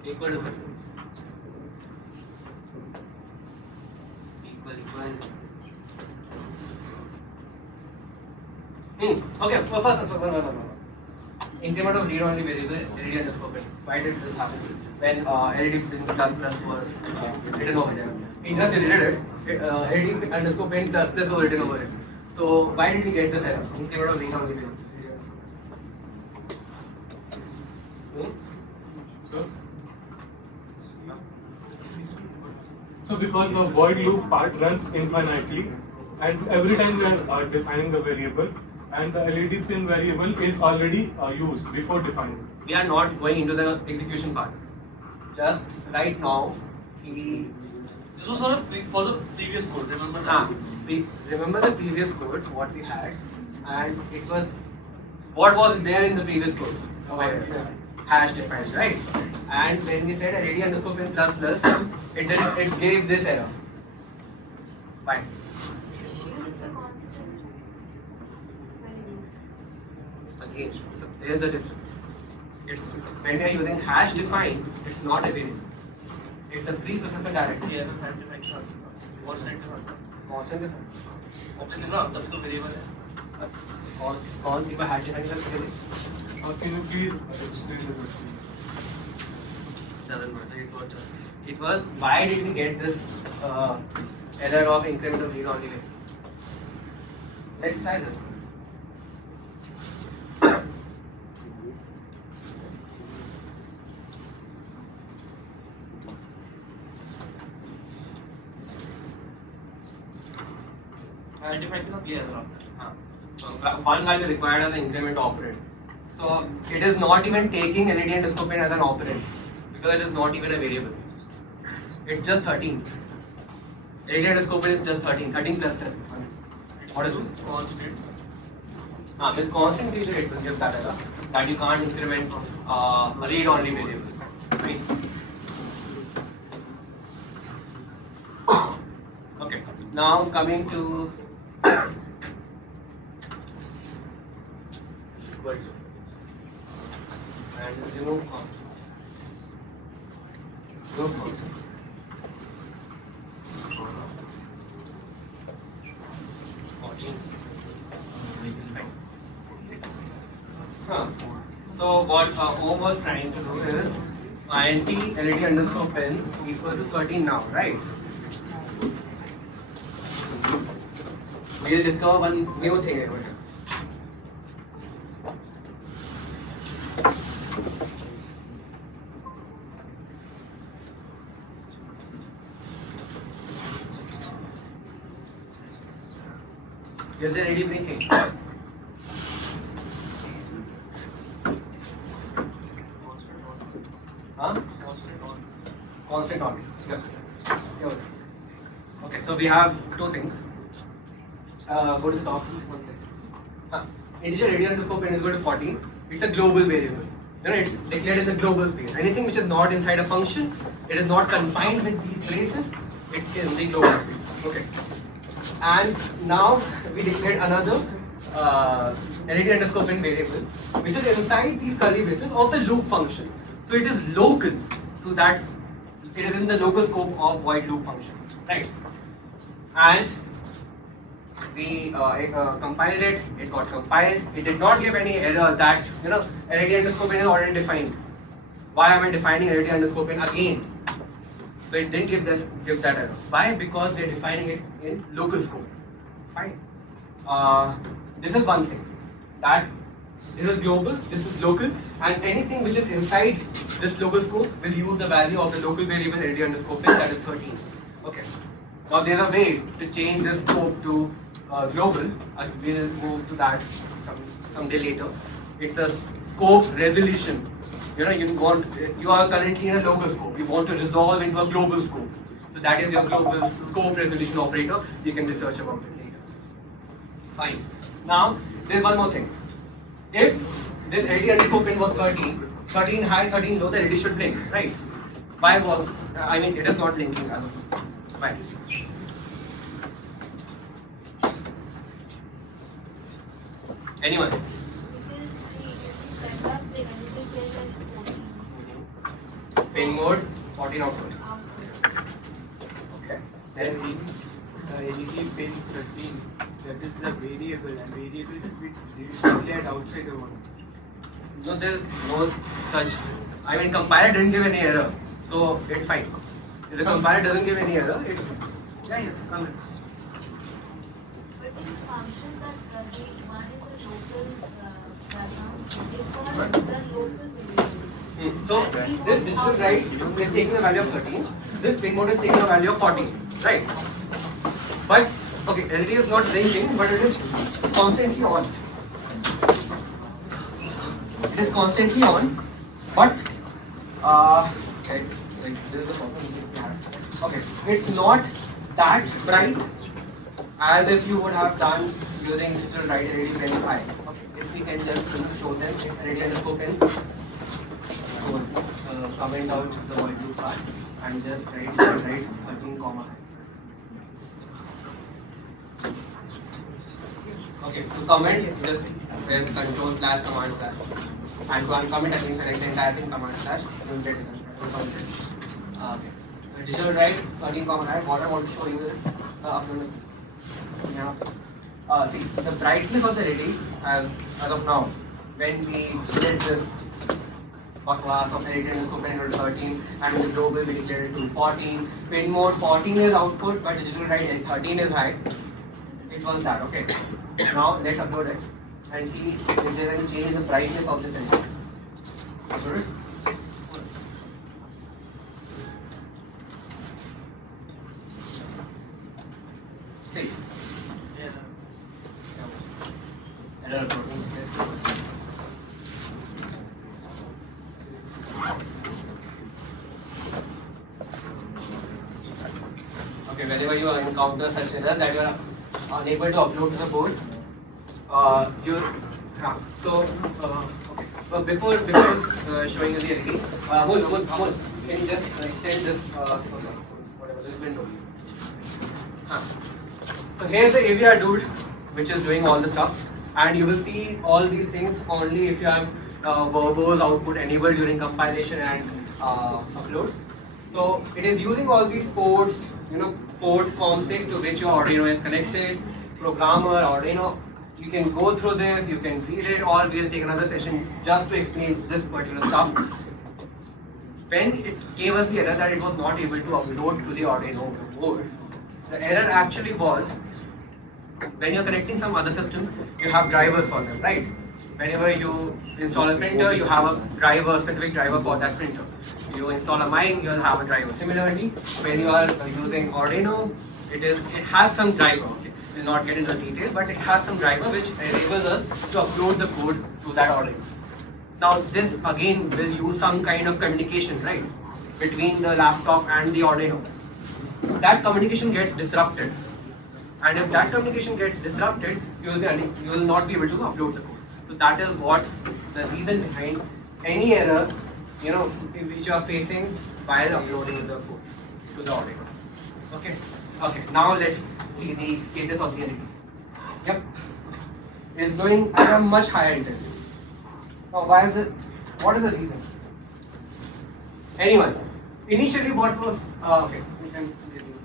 Equal to equal. Okay, first, no. Increment of read-only variable LED underscore pin. Why did this happen? When LED pin plus was written over there. He just deleted it. LED underscore pin plus was written over it. So why did we get this error? Increment of read-only variable. So because the void loop part runs infinitely, and every time we are defining the variable, and the LED pin variable is already used before defining. We are not going into the execution part. Just right now, this was for the previous code, remember? we remember the previous code, what we had, and it was what was there in the previous code. Hash defined, right? And when we said LED underscore pin plus plus, it gave this error. Fine. It's a constant value. Again, so there's a difference. It's when we are using hash define, it's not a variable. It's a preprocessor directly. Yeah, hash define short. Constant है Constant is obviously ना तब तो variable है. कौन सी बात hash define करते हैं? Can you please explain the question? Doesn't matter. It was why did we get this error of increment of read only variable? Let's try this. Identify the ये है So one value required as an increment operand. So it is not even taking LED and disco pin as an operand because it is not even a variable. It's just 13. LED and disco pin is just 13. 13 plus 10. What is this? constant. With constant feature it will give that error that you can't increment a read only variable. Right? Okay. Now coming to and remove constant. Remove constant. So what Om was trying to do is int LED underscore pen equal to 13 now, right? We'll discover one new thing over here. Is there LED blinking? Huh? Constant on. Yep. Okay, so we have two things. Go to the top. Integer LED underscore pen is equal to 14. It's a global variable. It's declared as a global space. Anything which is not inside a function, it is not confined with these braces. It's in the global space. Okay. And now we declared another LED underscore pen variable, which is inside these curly braces of the loop function. So it is local to that. It is in the local scope of void loop function, right? And we compiled it. It got compiled. It did not give any error that LED underscore pen is already defined. Why am I defining LED underscore pen again? So it didn't give that error. Why? Because we are defining it in local scope. Fine. This is one thing. That this is global, this is local, and anything which is inside this local scope will use the value of the local variable LED underscore pen, that is 13. Okay. Now there is a way to change this scope to global. We'll move to that someday later. It's a scope resolution. You are currently in a local scope. You want to resolve into a global scope. So that is your global scope resolution operator. You can research about it later. Fine. Now there's one more thing. If this LED underscore pen was 13 high, 13 low, the LED should blink, right? Why was, it is not blinking as of now. Why? Anyone? Because we set up the LED pin as 14. Pinboard, 14 output. Okay. Then LED pin 13, that is the variable, and variable which is declared outside the one. No, there is no such. Compiler didn't give any error, so it's fine. If the compiler doesn't give any error, it's come in. But these functions are curly. One is the local background. It's for the local variable. So this digital write is taking the value of 13. This pinboard is taking a value of 14, right? But okay, LED is not blinking, but it is constantly on. It is constantly on, but okay, this is the problem. Okay, it's not that bright as if you would have done using digital write LED very high. Okay, if we can just show them if LED underscore pen. Comment out the void loop part and just write 13 comma. Okay. Okay, to comment, just press control slash command slash. And to uncomment again, select the entire thing command slash. You'll get it. Okay. The digital write 13,9. What I want to show you is see the brightness of the LED as of now. When we did this class of LED and scope pin 13 and in the global we declared it to 14. Pin mode 14 is output, but digital write 13 is high. It was that, okay. Now let's upload it and see if there is any change in the brightness of this LED. Upload it. See. Error. Okay, whenever you encounter such error that you are unable to upload to the board, so before showing you the LED, Amol, can you just extend this whatever this window? So here's the AVR dude, which is doing all the stuff, and you will see all these things only if you have verbose output enabled during compilation and upload. So it is using all these ports, port COM6 to which your Arduino is connected, programmer, Arduino. You can go through this, you can read it, or we'll take another session just to explain this particular stuff. When it gave us the error that it was not able to upload to the Arduino board, the error actually was when you're connecting some other system, you have drivers for them, right? Whenever you install a printer, you have a driver, specific driver for that printer. You install a mic, you'll have a driver. Similarly, when you are using Arduino, it has some driver. Okay, we'll not get into the details, but it has some driver which enables us to upload the code to that Arduino. Now, this again will use some kind of communication, right, between the laptop and the Arduino. That communication gets disrupted, and if that communication gets disrupted, you will not be able to upload the code. So that is what the reason behind any error, which you are facing while uploading the code to the Arduino. Okay. Now let's see the status of the LED. Yep, it's going at a much higher intensity. Now, why is it? What is the reason? Anyone? Initially, what was okay? We can review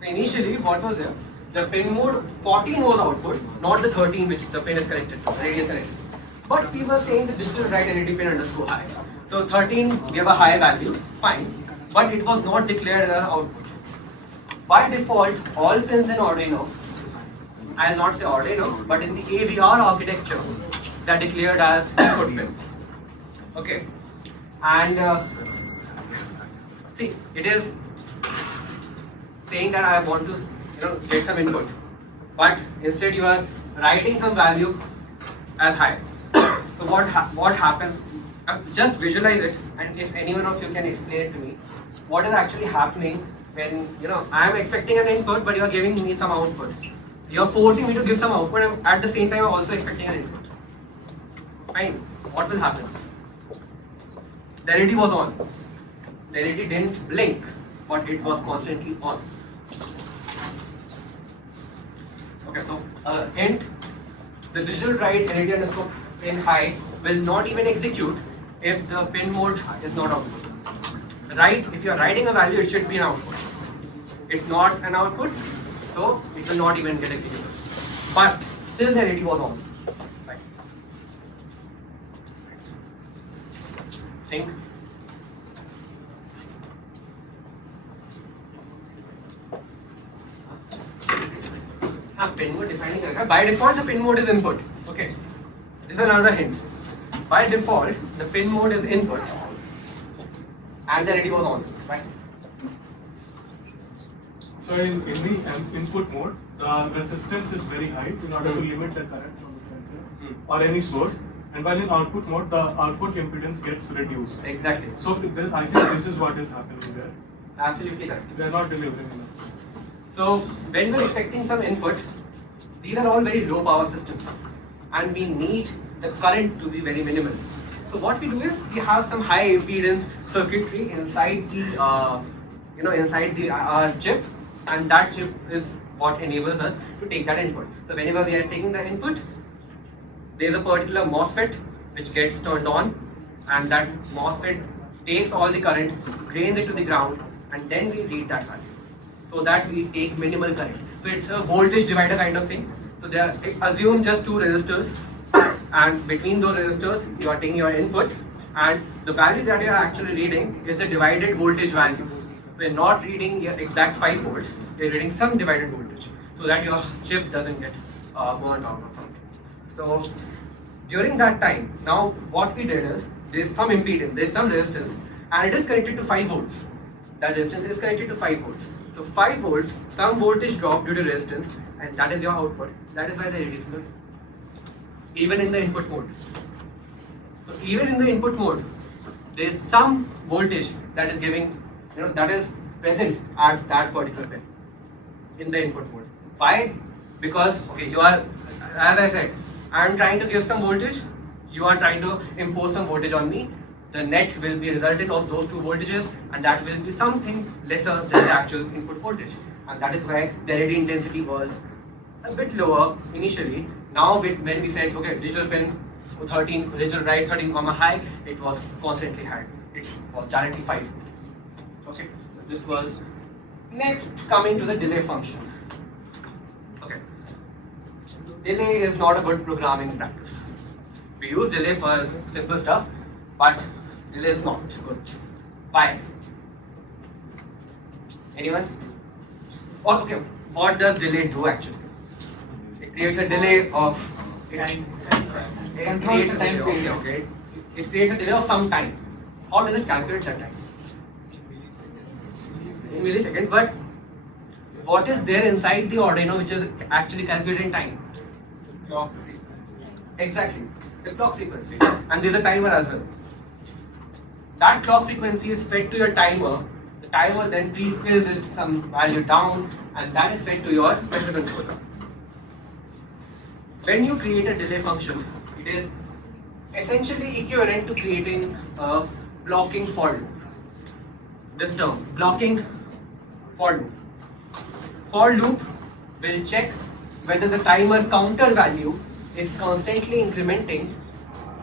the. Initially, what was there? The pin mode 14 was output, not the 13 which the pin is connected to, the radio is connected. But we were saying the digital write LED pin underscore high. So 13 gave a high value, fine, but it was not declared as output. By default, all pins in Arduino, I'll not say Arduino, but in the AVR architecture, they're declared as input pins. Okay, and see, it is saying that I want to get some input, but instead you are writing some value as high. So what happens? Just visualize it, and if anyone of you can explain it to me, what is actually happening when I am expecting an input, but you are giving me some output. You are forcing me to give some output, and at the same time I'm also expecting an input. Fine. What will happen? The LED was on. The LED didn't blink, but it was constantly on. Okay, so hint, the digital write LED underscore pin high will not even execute if the pin mode is not output. Right? If you are writing a value, it should be an output. It's not an output, so it will not even get executed. But still the LED was on. Right. Think. Pin mode defining. By default, the pin mode is input. Okay. This is another hint. By default, the pin mode is input, and the LED was on. Right. So in the input mode, the resistance is very high in order to limit the current from the sensor or any source. And while in output mode, the output impedance gets reduced. Exactly. So I think this is what is happening there. Absolutely right. They are not delivering enough. So when we're expecting some input, these are all very low power systems, and we need the current to be very minimal. So what we do is we have some high impedance circuitry inside the inside the chip, and that chip is what enables us to take that input. So whenever we are taking the input, there is a particular MOSFET which gets turned on, and that MOSFET takes all the current, drains it to the ground, and then we read that value, so that we take minimal current. So it's a voltage divider kind of thing. So there, assume just two resistors, and between those resistors you are taking your input, and the values that you are actually reading is the divided voltage value. So you're not reading your exact 5 volts, you're reading some divided voltage, so that your chip doesn't get burnt out or something. So during that time, now what we did is, there's some impedance, there's some resistance, and it is connected to 5 volts. That resistance is connected to 5 volts. So 5 volts, some voltage drop due to resistance, and that is your output. That is why the LED is glowing. Even in the input mode. So even in the input mode, there is some voltage that is giving, that is present at that particular pin in the input mode. Why? Because, okay, you are, as I said, I am trying to give some voltage, you are trying to impose some voltage on me. The net will be a resultant of those two voltages, and that will be something lesser than the actual input voltage. And that is why the LED intensity was a bit lower initially. Now when we said, okay, digital pin 13, digital write 13, high, it was constantly high. It was directly 5. Okay, so this was next. Coming to the delay function. Okay, delay is not a good programming practice. We use delay for simple stuff, but delay is not good. Why? Anyone? Okay, what does delay do actually? It creates a delay of it creates a delay. Okay. It creates a delay of some time. How does it calculate that time? In milliseconds. But what is there inside the Arduino which is actually calculating time? Clock. Exactly, the clock frequency. And there's a timer as well. That clock frequency is fed to your timer. The timer then prescales it some value down, and that is fed to your microcontroller. When you create a delay function, it is essentially equivalent to creating a blocking for loop. This term, blocking for loop. For loop will check whether the timer counter value is constantly incrementing.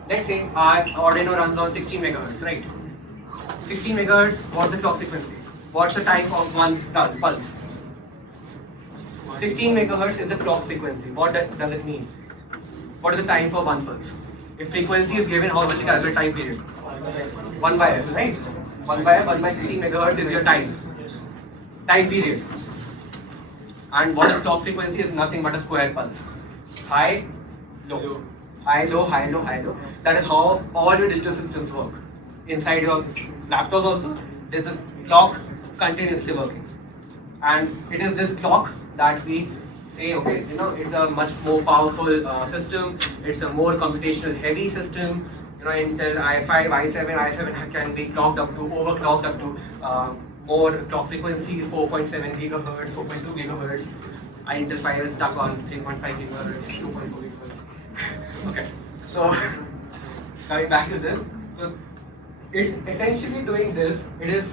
Let's say our Arduino runs on 16 megahertz, right? 16 megahertz, what's the clock frequency? What's the type of one pulse? 16 megahertz is the clock frequency. What does it mean? What is the time for one pulse? If frequency is given, how will you calculate time period? 1 by f, right? 1 by f, 1 by 16 megahertz is your time period. And what is clock frequency is nothing but a square pulse. High, low, high, low, high, low, high, low. That is how all your digital systems work. Inside your laptops also, there is a clock continuously working. And it is this clock that we say, okay, it's a much more powerful system, it's a more computational heavy system. Intel i5, i7, i7 can be clocked up to, overclocked up to more clock frequencies, 4.7 gigahertz, 4.2 gigahertz. Intel 5 is stuck on 3.5 gigahertz, 2.4 gigahertz. Okay, so coming back to this, so it's essentially doing this. It is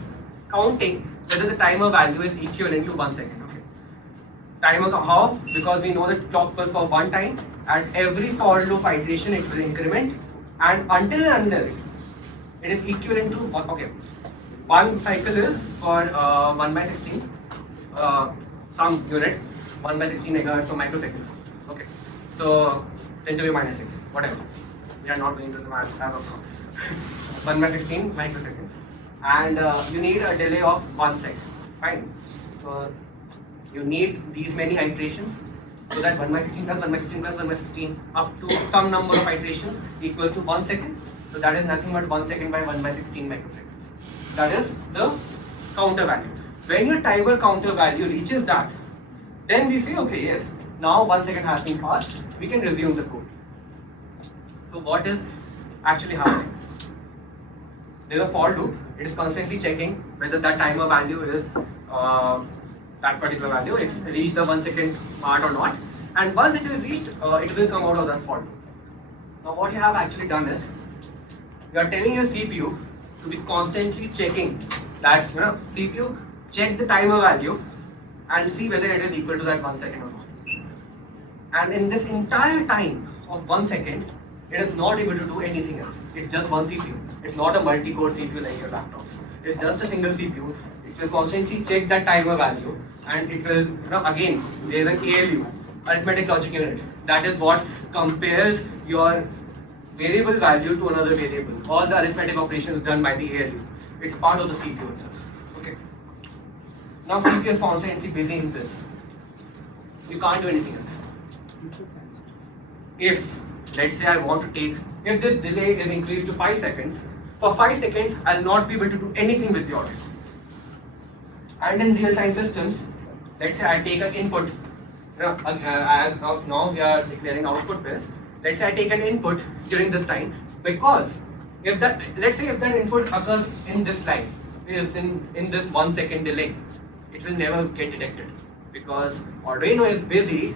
counting whether the timer value is equivalent to 1 second. Okay, timer how? Because we know that clock pulse for one time, at every for loop iteration it will increment, and until and unless it is equivalent to okay. One cycle is for 1 by 16, some unit, 1 by 16 megahertz for microseconds. Okay, so 10 to the minus 6, whatever. We are not going to the math as of now. 1 by 16 microseconds. And you need a delay of 1 second. Fine. So you need these many iterations, so that 1 by 16 plus 1 by 16 plus 1 by 16 up to some number of iterations equal to 1 second. So that is nothing but 1 second by 1 by 16 microseconds. That is the counter value. When your timer counter value reaches that, then we say, okay, yes, now 1 second has been passed, we can resume the code. So what is actually happening? There is a for loop. It is constantly checking whether that timer value is that particular value. It's reached the 1 second part or not. And once it is reached, it will come out of that for loop. Now what you have actually done is, you are telling your CPU to be constantly checking that, CPU check the timer value and see whether it is equal to that 1 second or not. And in this entire time of 1 second, it is not able to do anything else. It's just one CPU. It's not a multi-core CPU like your laptops. It's just a single CPU. It will constantly check that timer value, and it will, again, there is an ALU, arithmetic logic unit. That is what compares your variable value to another variable. All the arithmetic operations done by the ALU. It's part of the CPU itself. Okay. Now CPU is constantly busy in this. You can't do anything else. If, let's say I want to take, if this delay is increased to 5 seconds, for 5 seconds I'll not be able to do anything with the Arduino. And in real-time systems, let's say I take an input, as of now we are declaring output bits. Let's say I take an input during this time, because if that, let's say if that input occurs in this line, is in this 1 second delay, it will never get detected, because Arduino is busy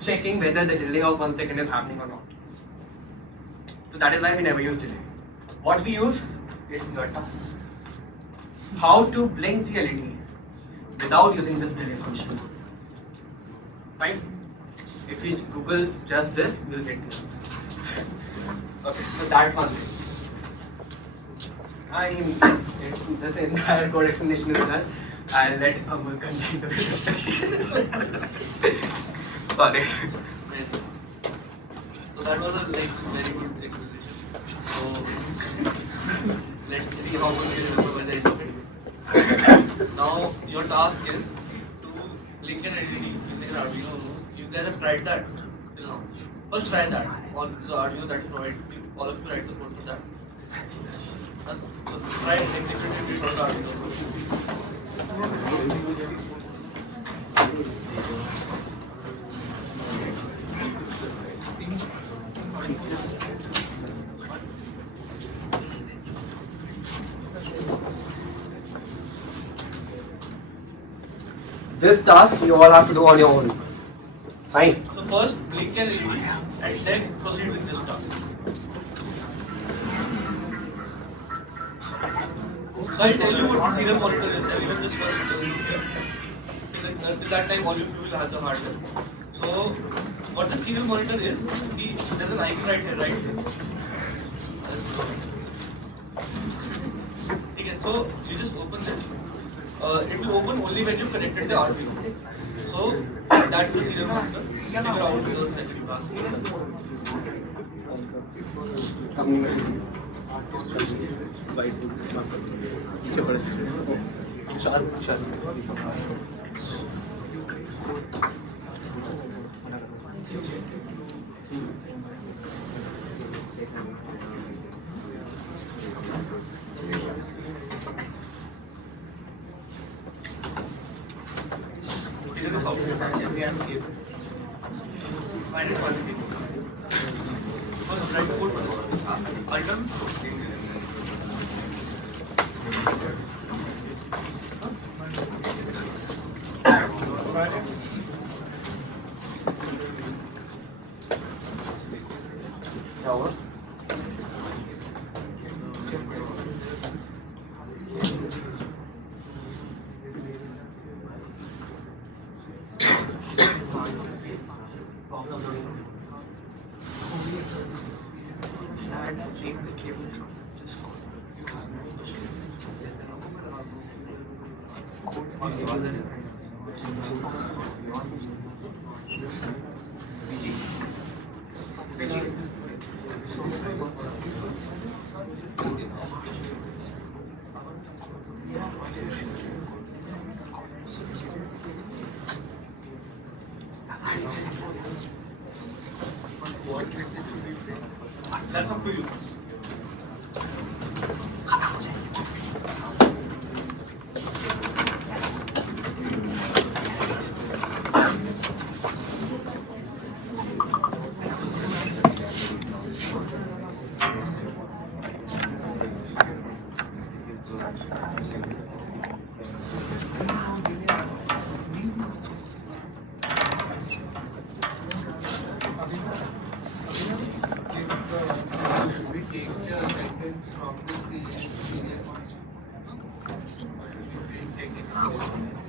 checking whether the delay of 1 second is happening or not. So that is why we never use delay. What we use is your task. How to blink the LED without using this delay function. Fine? If we Google just this, we'll get the answer. Okay, so that's one thing. I mean, this entire code explanation is done. I'll let Amul continue with the discussion. Sorry. So that was a very good explanation. So let's see how much you remember by the end of it. Now your task is to link an LED using an Arduino. You guys have tried that till now. First try that on the Arduino that is provided to you. All of you write the code for that. And so try and execute it with the Arduino. This task you all have to do on your own. Fine. So first link an LED and then proceed with this task. So I'll tell you what the serial monitor is. Everyone just first till that time all of you will have the hardware. So what the serial monitor is, see there's an icon right here. Okay, so you just open this. It will open only when you connected the Arduino. So that's the serial monitor. Figure out the secondary pass. Find it quality. First write code. Alter. That's up to you. Should we take the sentence from the serial monitor? Or should we take it?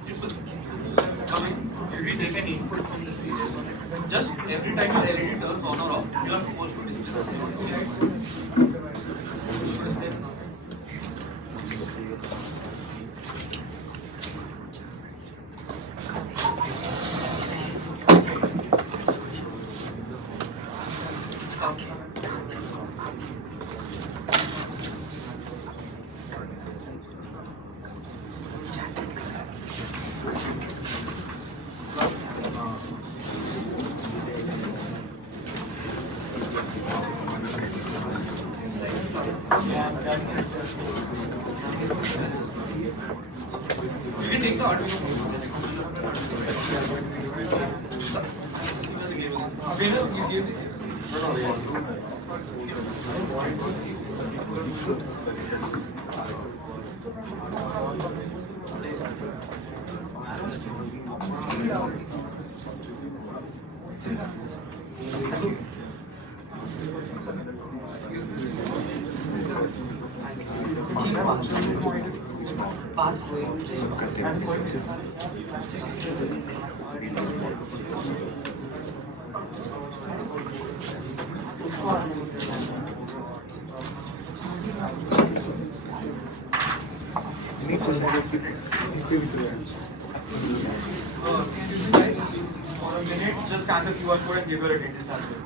Should we take an input from the serial? Just every time the LED turns on or off, you are supposed to display the You can take the Arduino. You give the Excuse me guys, for a minute, just scan the QR code and give your attendance as well.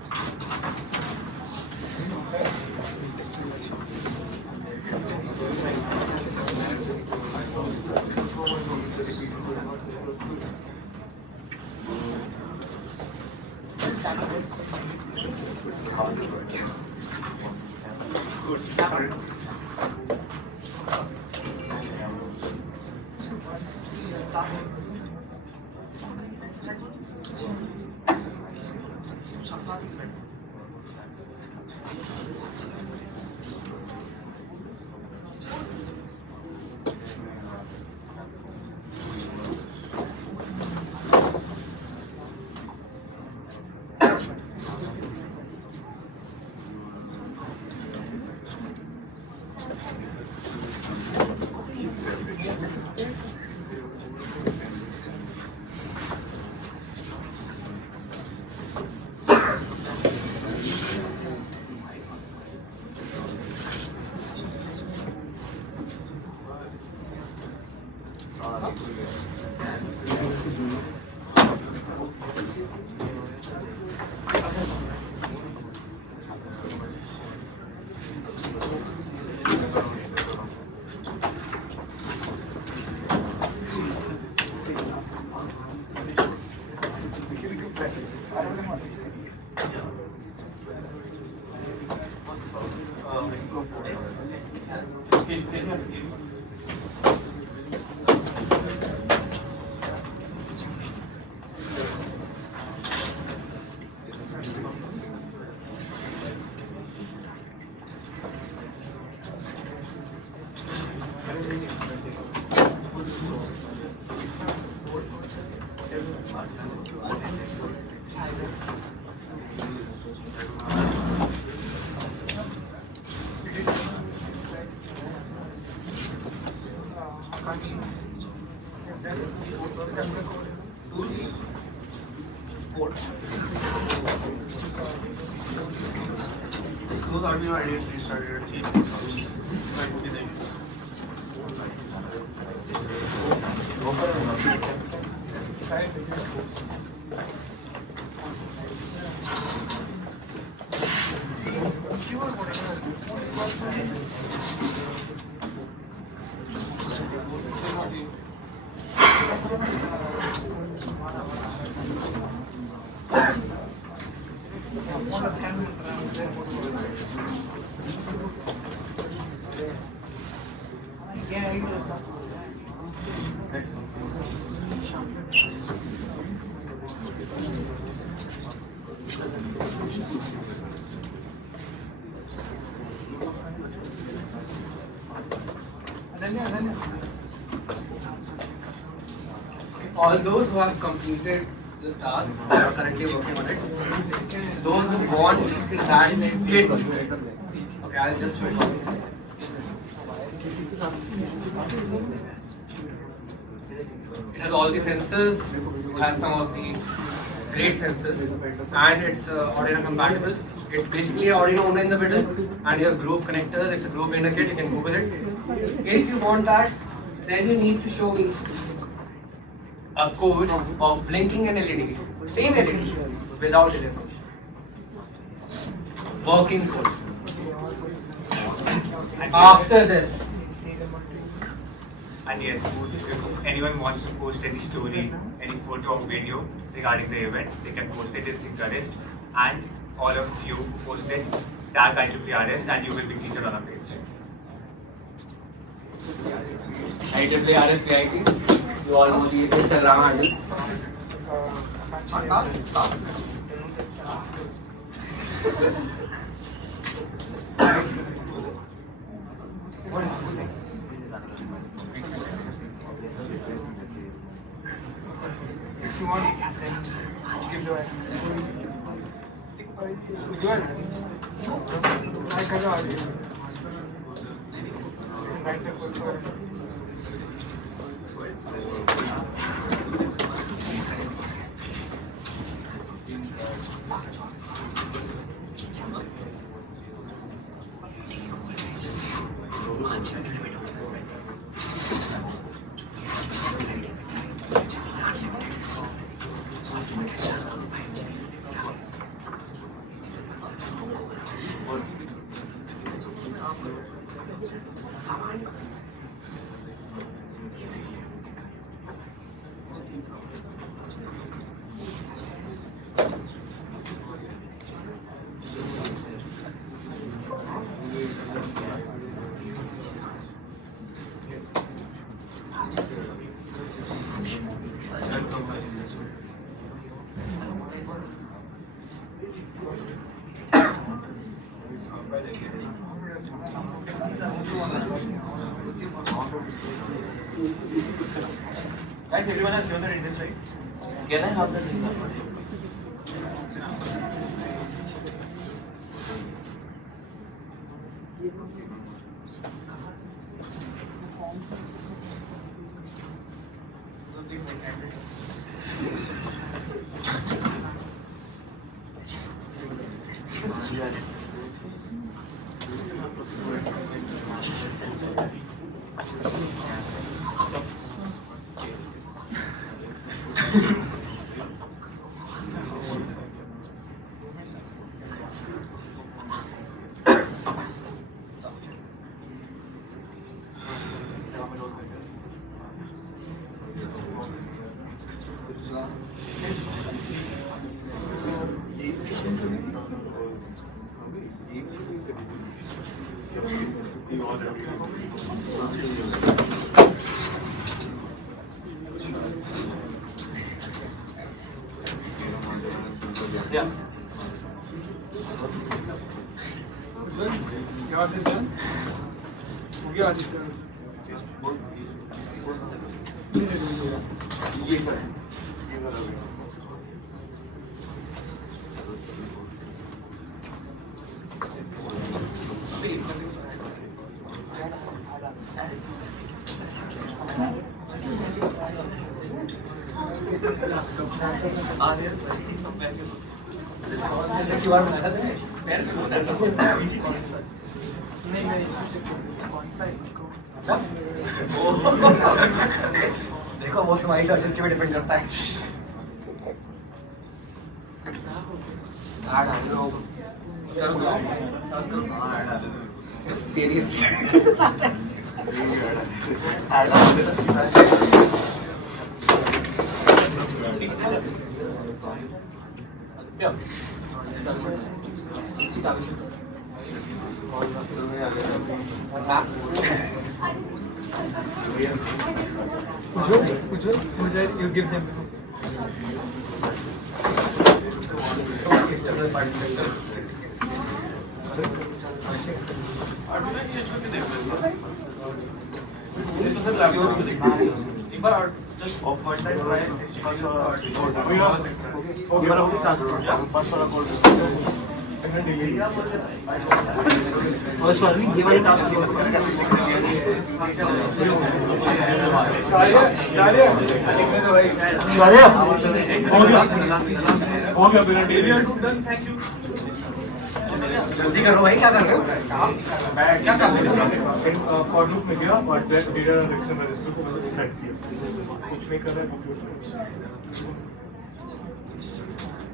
Those Arduino ideas restarted at 3. All those who have completed this task or are currently working on it, those who want that kit, okay, I'll just show you. It has all the sensors, it has some of the great sensors, and it's Arduino compatible. It's basically Arduino Uno in the middle, and your groove connectors, it's a groove inner kit, you can Google it. If you want that, then you need to show me a code of blinking an LED, same LED, without illumination. Working code. After this, and yes, if anyone wants to post any story, any photo or video regarding the event, they can post it, it's encouraged. And all of you who post it, tag IEEE RS and you will be featured on our page. IEEE RS VIT, you all know the Instagram handle. If you want, then give the Ujjwal, I can invite the code for Guys, everyone has given their address, right? Can I have the link? Yeah. yours is done. Yours is done. नहीं मैं इसमें कौन सा देखो वो तुम्हारी searches पे depend करता है ऐड आ लो सीरीज Ujjwal, you give them. First one, ये वाली task हो गया बिना delay। जल्दी करो भाई, क्या कर रहे हो? क्या कर रहे हो? फॉर लूप में गया और डेटा डायरेक्शन रजिस्टर को मैंने सेट किया। कुछ नहीं कर रहा है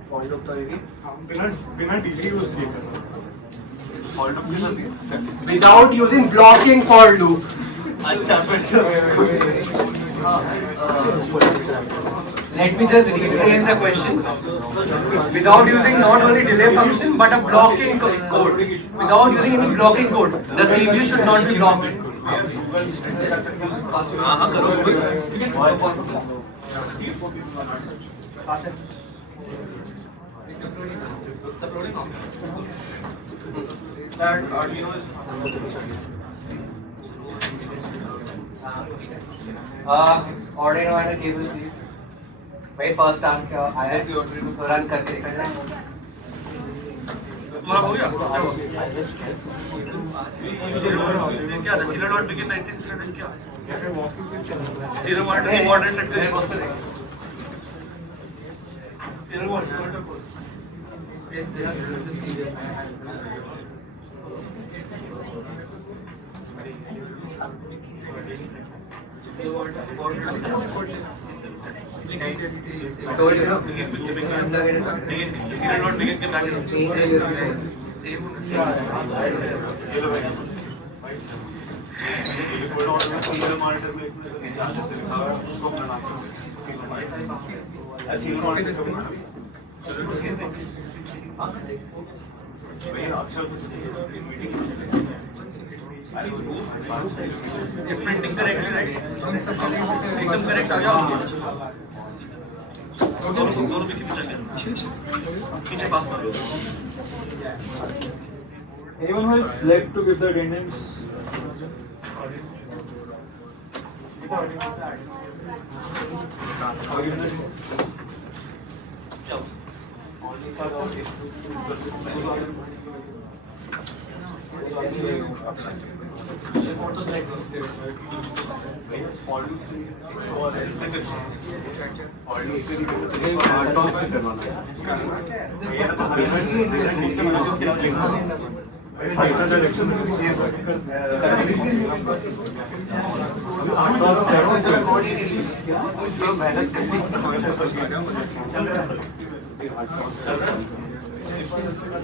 फॉर लूप तो ये बिना डिले यूज किए कर रहा without using blocking for loop. Let me just rephrase the question. Without using not only delay function but a blocking code. Without using any blocking code, the CPU should not be blocked. That Arduino is Arduino and a cable, please. भाई first task आया है, run करके दिखा जाए. तुम्हारा हो गया? क्या रिसीवर डॉट बिगिन 9600 क्या? जीरो मॉनिटर मॉडरेट सेट करें. जीरो मॉनिटर प्रिंटिंग करेक्ट है, एकदम करेक्ट आ जाओ. दोनों पीछे चल गए, पीछे पास करो. Anyone who is left to give the attendance?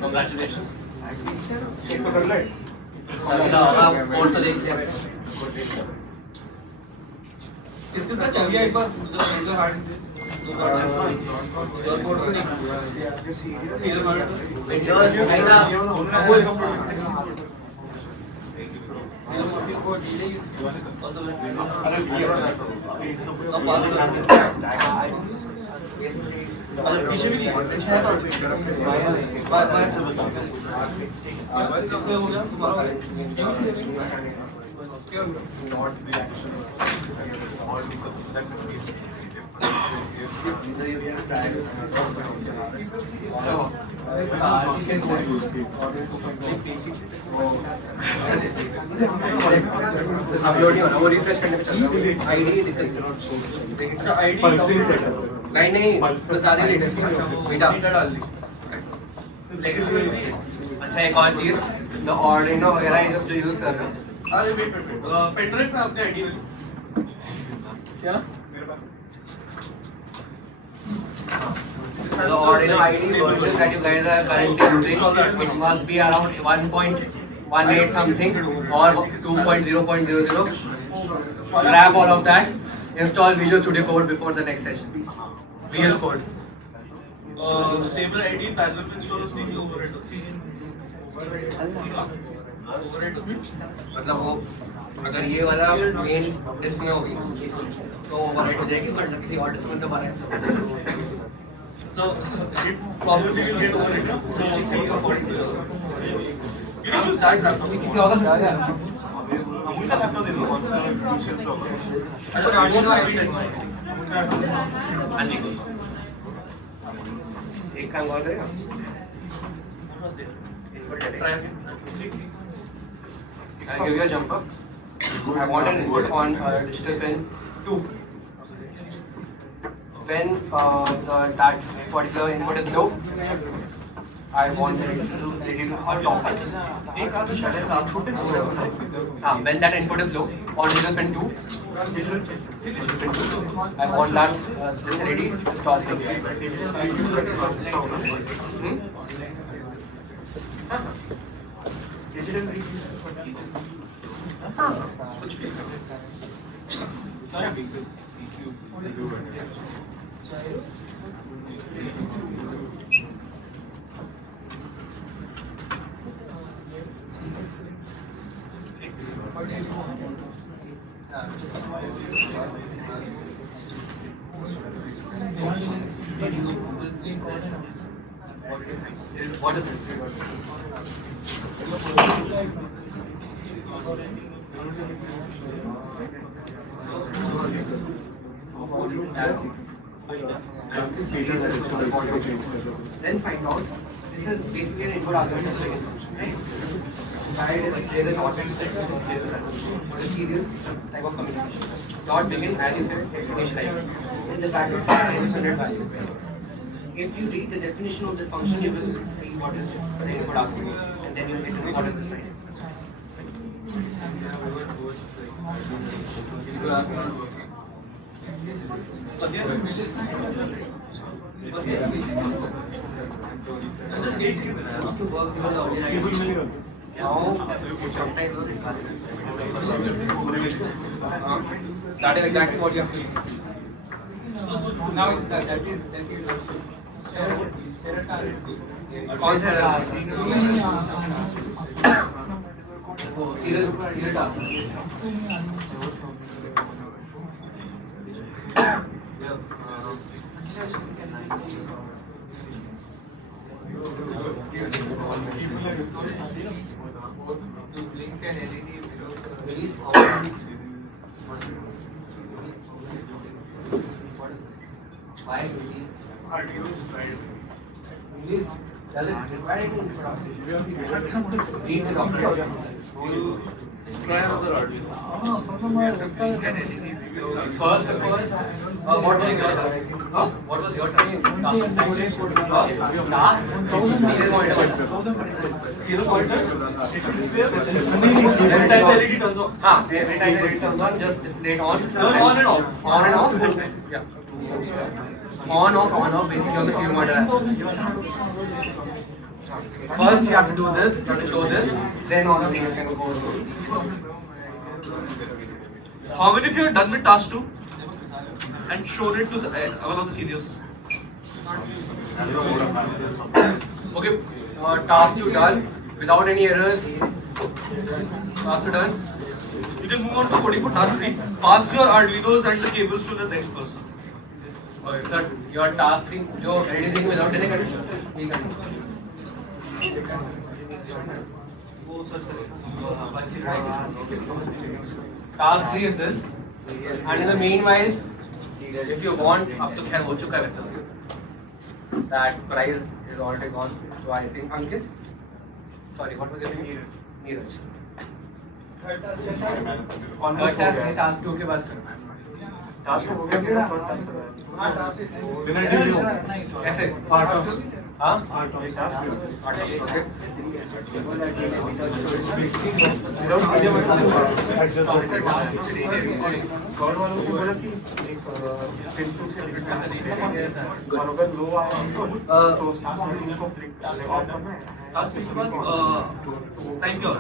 Congratulations. इसके साथ चल गया एक बार उधर हार्ड पीछे भी नहीं किसने हो गया तुम्हारा वो रिफ्रेश करने पे चल रहा है आईडी दिक्कत नहीं नहीं ज्यादा लेटेस्ट बेटा. अच्छा एक और चीज द Arduino वगैरह ये सब जो यूज कर रहे हो. अरे वेट पेनड्राइव पे आपने आईडी क्या the Arduino ID version that you guys are currently using, it must be around 1.18 something or 2.0.00. Scrap all of that. Install Visual Studio Code before the next session. VS Code. Stable ID parallel में install उसने की overhead मतलब वो अगर ये वाला main disc में होगी तो ओवरहेड हो जाएगी, बट किसी और डिस्क में तो overhead. So it probably will get overhead. So see according to you can use that laptop. किसी और का सिस्टम है. अमूल का लैपटॉप दे दो. अच्छा Arduino ID हाँ जी एक काम और करेगा. Input detect. Try again. I'll give you a jumper. I want an input on digital pin 2. When that particular input is low, I want the LED to toggle. When that input is low on digital pin 2, I want that this LED to stop blinking. कुछ भी What is this? Then find out. This is basically an input argument. There is a not for a serial type of communication. Dot begin as you said initialize. In the bracket 100 values. If you read the definition of this function, you will see what is the input argument, and then you will get to see what is the sign. Used to work with the earlier now sometimes that is exactly what you have to do. Now that is कौन सा serial task. to blink an LED Release why release? Release does it require any instruction? Read the document. try another Arduino. First of all, what was your task? What was your task? Task? Serial pointer? It should display a message. Every time the LED turns on. Every time the LED turns on, just display it on. Turn on and off. On and off? Yeah. On off, basically on the serial monitor. First you have to do this, you have to show this, then all the things can go. How many of you have done with task 2 and shown it to one of the serials? Okay, task 2 done, without any errors. Task 2 done. You can move on to coding for task 3. Pass your Arduinos and the cables to the next person. Okay, sir, your task 3, जो editing without any condition. Task 3 is this, and in the meanwhile, if you want, up to खैर हो चुका है वैसे उसके. That prize is already gone. So I think Ankit, sorry, what was your name? Neeraj. Third task है task 2 के बाद करना है. Task हो गया. कैसे? हाँ? Thank you.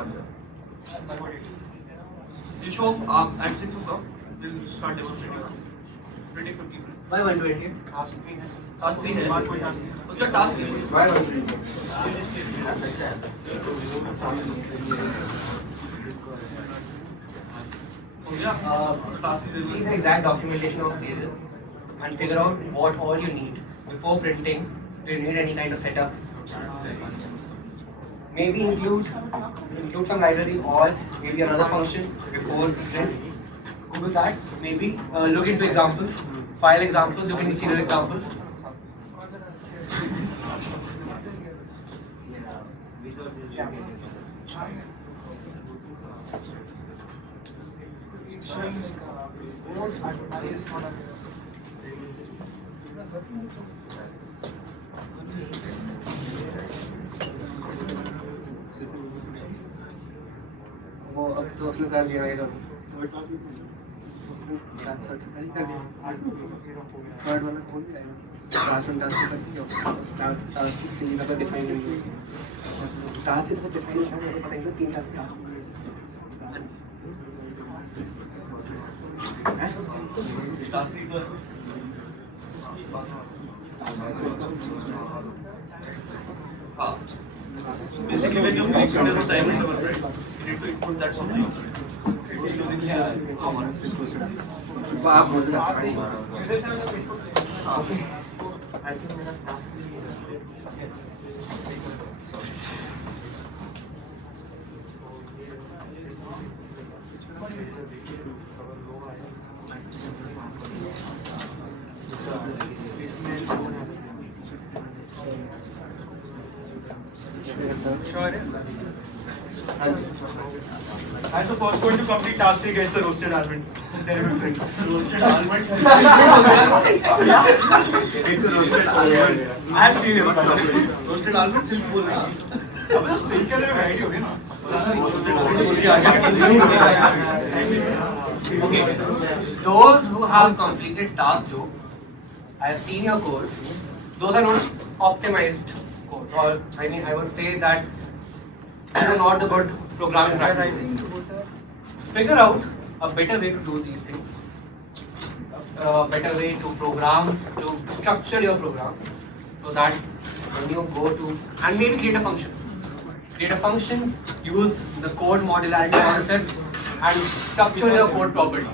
You show up at 6 o'clock. We'll start demonstrating. 20-15 minutes. Why 120? Task 3 है. उसका task 3 है. Why 120? हो गया. Task 3 See the exact documentation of serial and figure out what all you need before printing. Do you need any kind of setup? Maybe include some library or maybe another function before print. Google that. Maybe look into examples, file examples, look into serial examples. It's showing like board advertised on a वो अब तो उसने कर दिया है third वाला खोल दिया है टास्क वन टास्क कर दिया टास्क से ये लगा डिफाइन नहीं टास्क से डिफाइन नहीं है पता नहीं तीन task Basically, when you make it as a time interval, right, you need to input that something. It goes using common. वो आप बोल रहे And the first one to complete task C gets a roasted almond. Terrible thing. Roasted almond. It's a roasted almond. I have seen it. Roasted almond silk बोल रहा है. अब तो silk के अंदर वैरायटी होगी ना. Okay, those who have completed task 2, I have seen your code. Those are not optimized codes, or I mean, I would say that you are not a good programming practices. Figure out a better way to do these things, a better way to program, to structure your program, so that when you go to and maybe create a function. Create a function, use the code modularity concept, and structure your code properly.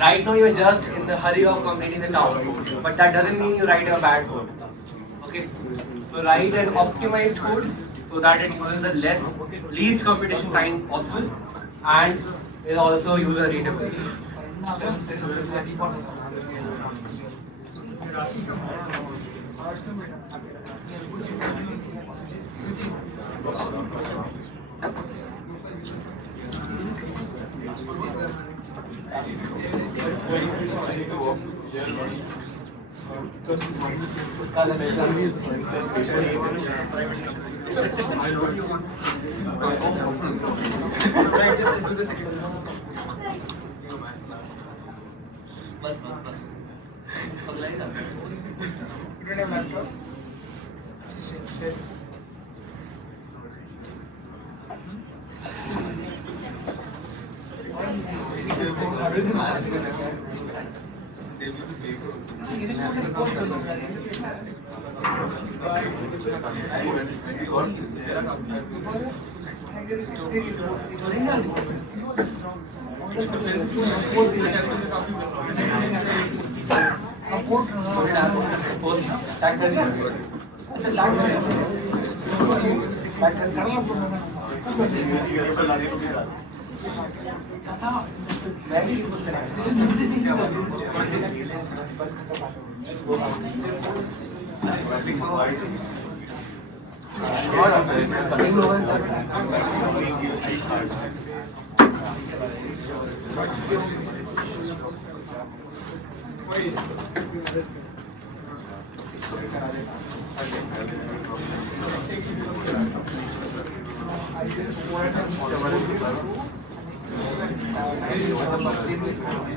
Right now you are just in the hurry of completing the task, but that doesn't mean you write a bad code. Okay, so write an optimized code so that it uses the least computation time possible and is also user readable.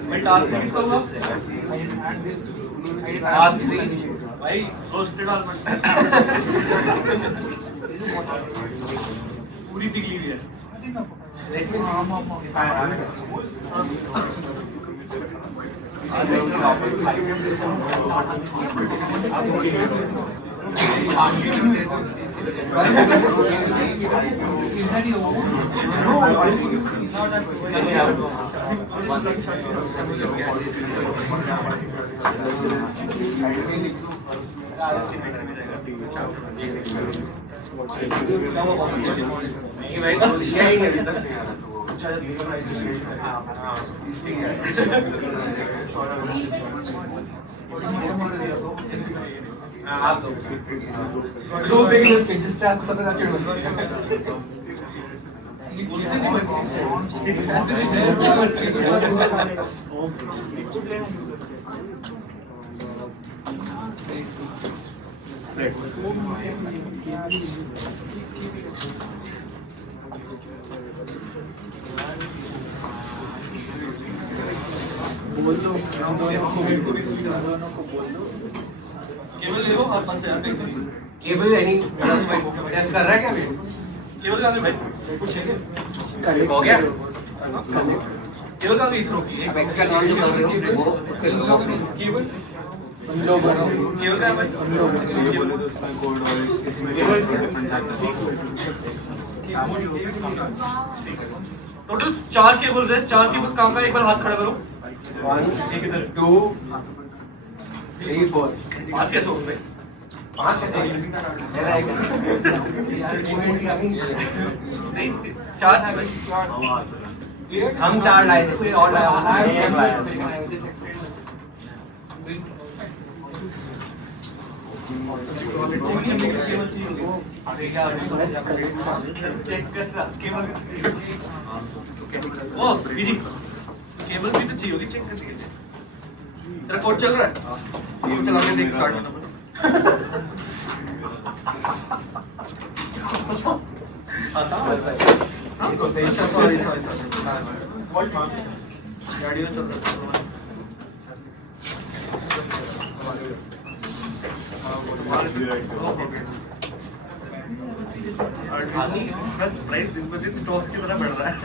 मैं task 3 करूँगा. Task 3. भाई roasted almond. पूरी पिघली हुई है. Let me see if I have आप दो page पे जिससे आपको पता चल उससे नहीं बचती केबल ले लो आपस से केबल एनी टेस्ट कर रहा है क्या केबल का भाई कुछ चाहिए हो गया केबल का भी इस रोकी अब एक्स्ट्रा काम जो कर रहे हो वो उसके लोगों को केबल लोग केबल का भाई टोटल 4 केबल्स है 4 केबल्स कहाँ का एक बार हाथ खड़ा करो 1 एक इधर 2 3 4 5 कैसे हो गए 5 नहीं 4 है भाई हम 4 लाए थे कोई और लाया होगा एक लाया ओ बीजी केबल भी तो चाहिए होगी चेक कर दीजिए तेरा कोड चल रहा है इसको चला के देख स्टार्ट होना सॉरी गाड़ी में चल रहा प्राइस दिन ब दिन स्टॉक्स की तरह बढ़ रहा है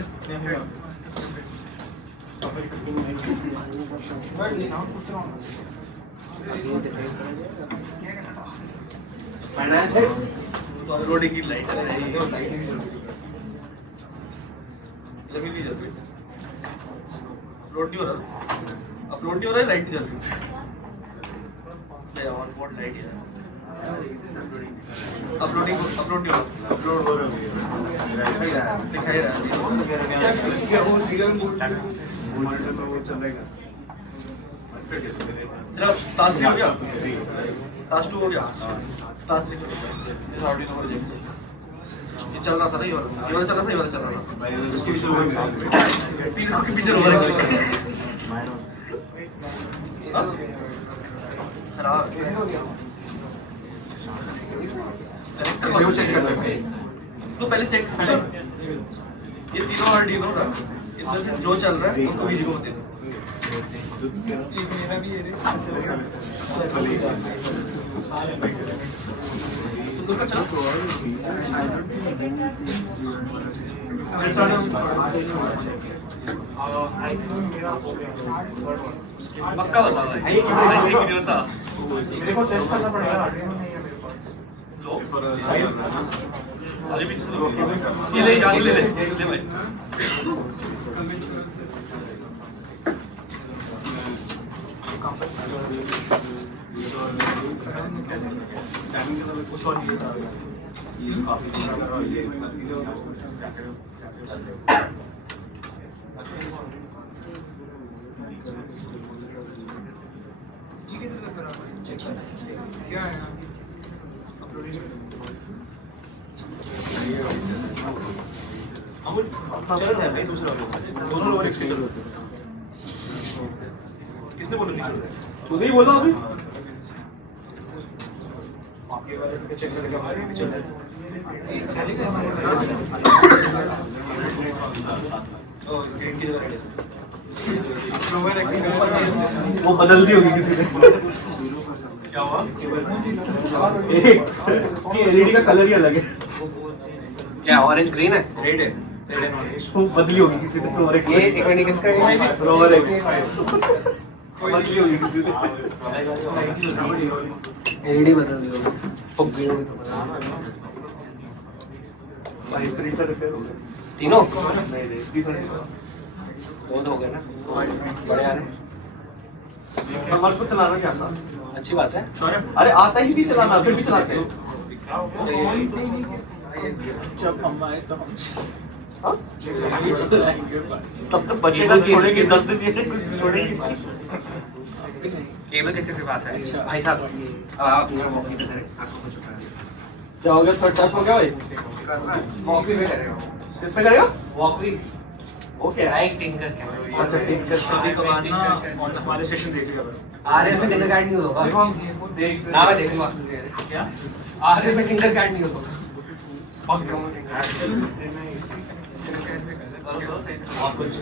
तो लोडिंग की लाइट लगी नहीं जल रही अपलोड नहीं हो रहा लाइट नहीं जल रही ऑन बोर्ड लाइट है अपलोड नहीं हो रहा अपलोड हो रहा है दिखाई रहा है तेरा टास्क 3 हो गया टास्क 2 हो गया टास्क 3 Arduino पर देखो ये चल रहा था ना ये वाला चल रहा था ये वाला चल रहा था उसके पीछे तीनों के पीछे रोलर खराब तो पहले चेक ये तीनों Arduino ना इधर से जो चल रहा है उसको बीजी को बता दो मेरा भी ये पक्का बता भाई मेरे को टेस्ट करना पड़ेगा Arduino नहीं है मेरे पास लो अरे पीछे ये ले यहाँ से ले भाई क्या है चल रहा है भाई दूसरा दोनों लोग एक्सटेंडर होते हैं किसने बोला नहीं चल रहा है तूने ही बोला अभी आपके वाले के चेक करके हमारे भी चल रहा है ओ ग्रीन की जगह रेड वो बदल दी होगी किसी ने क्या हुआ ये एलईडी का कलर ही अलग है क्या ऑरेंज ग्रीन है रेड है वो बदली होगी किसी ने तो ये एक मिनट किसका है रोवर एक्स बदली होगी किसी ने एलईडी बदल दो तीनों दो हो गए ना बड़े आ रहे हमारे को चलाना क्या आता अच्छी बात है अरे आता ही नहीं चलाना फिर भी चलाते हैं जब हम आए तो हम तब तक बचेगा छोड़ेंगे 10 दिन ये कुछ छोड़ेंगे केबल किसके के पास है भाई साहब? अब आप अपना वॉकी पे करें, आपको कुछ उठा दें। क्या हो गया? थर्ड टास्क हो गया भाई? वॉकी पे करेगा। किस पे करेगा? Walkie okay. Right tinker camera. अच्छा ठीक है। हमारे सेशन देख लिया आरएस में टिंकर कार्ड नहीं होगा। ना मैं देखूंगा। क्या? आरएस में टिंकर कार्ड नहीं होगा। और कुछ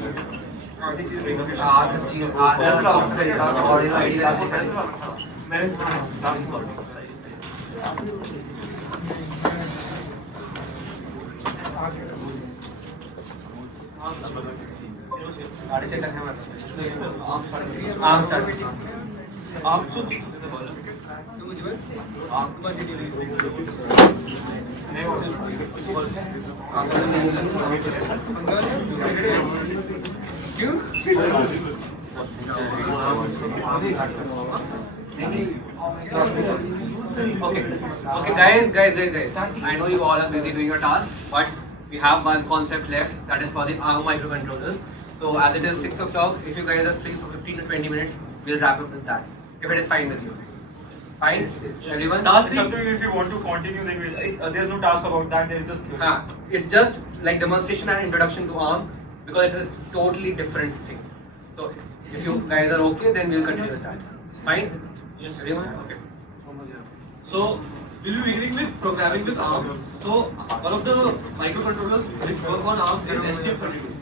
Okay, guys. I know you all are busy doing your tasks, but we have one concept left, that is for the ARM microcontrollers. So as it is 6 o'clock, if you guys are free for 15 to 20 minutes, we'll wrap up with that. If it is fine with you. Fine? Everyone? It's up to you if you want to continue. Then we'll, there's no task about that. There's just It's just like demonstration and introduction to ARM, because it's a totally different thing. So if you guys are okay, then we'll continue with that. Fine? Yes. Everyone? Okay. So we'll be beginning with programming with ARM. So one of the microcontrollers which work on ARM is STM32.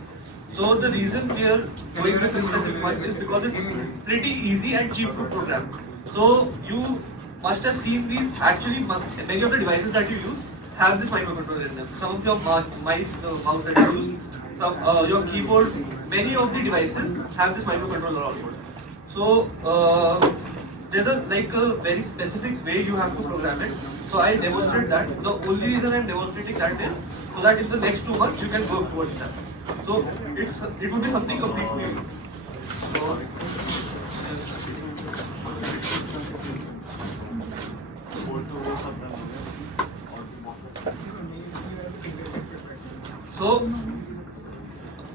So the reason we are going with this specific one is because it's pretty easy and cheap to program. So you must have seen these. Actually, many of the devices that you use have this microcontroller in them. Some of your mice, the mouse that you use, some your keyboards, many of the devices have this microcontroller output. So there's a very specific way you have to program it. So I demonstrate that. The only reason I'm demonstrating that is so that in the next 2 months you can work towards that. So it would be something completely new. So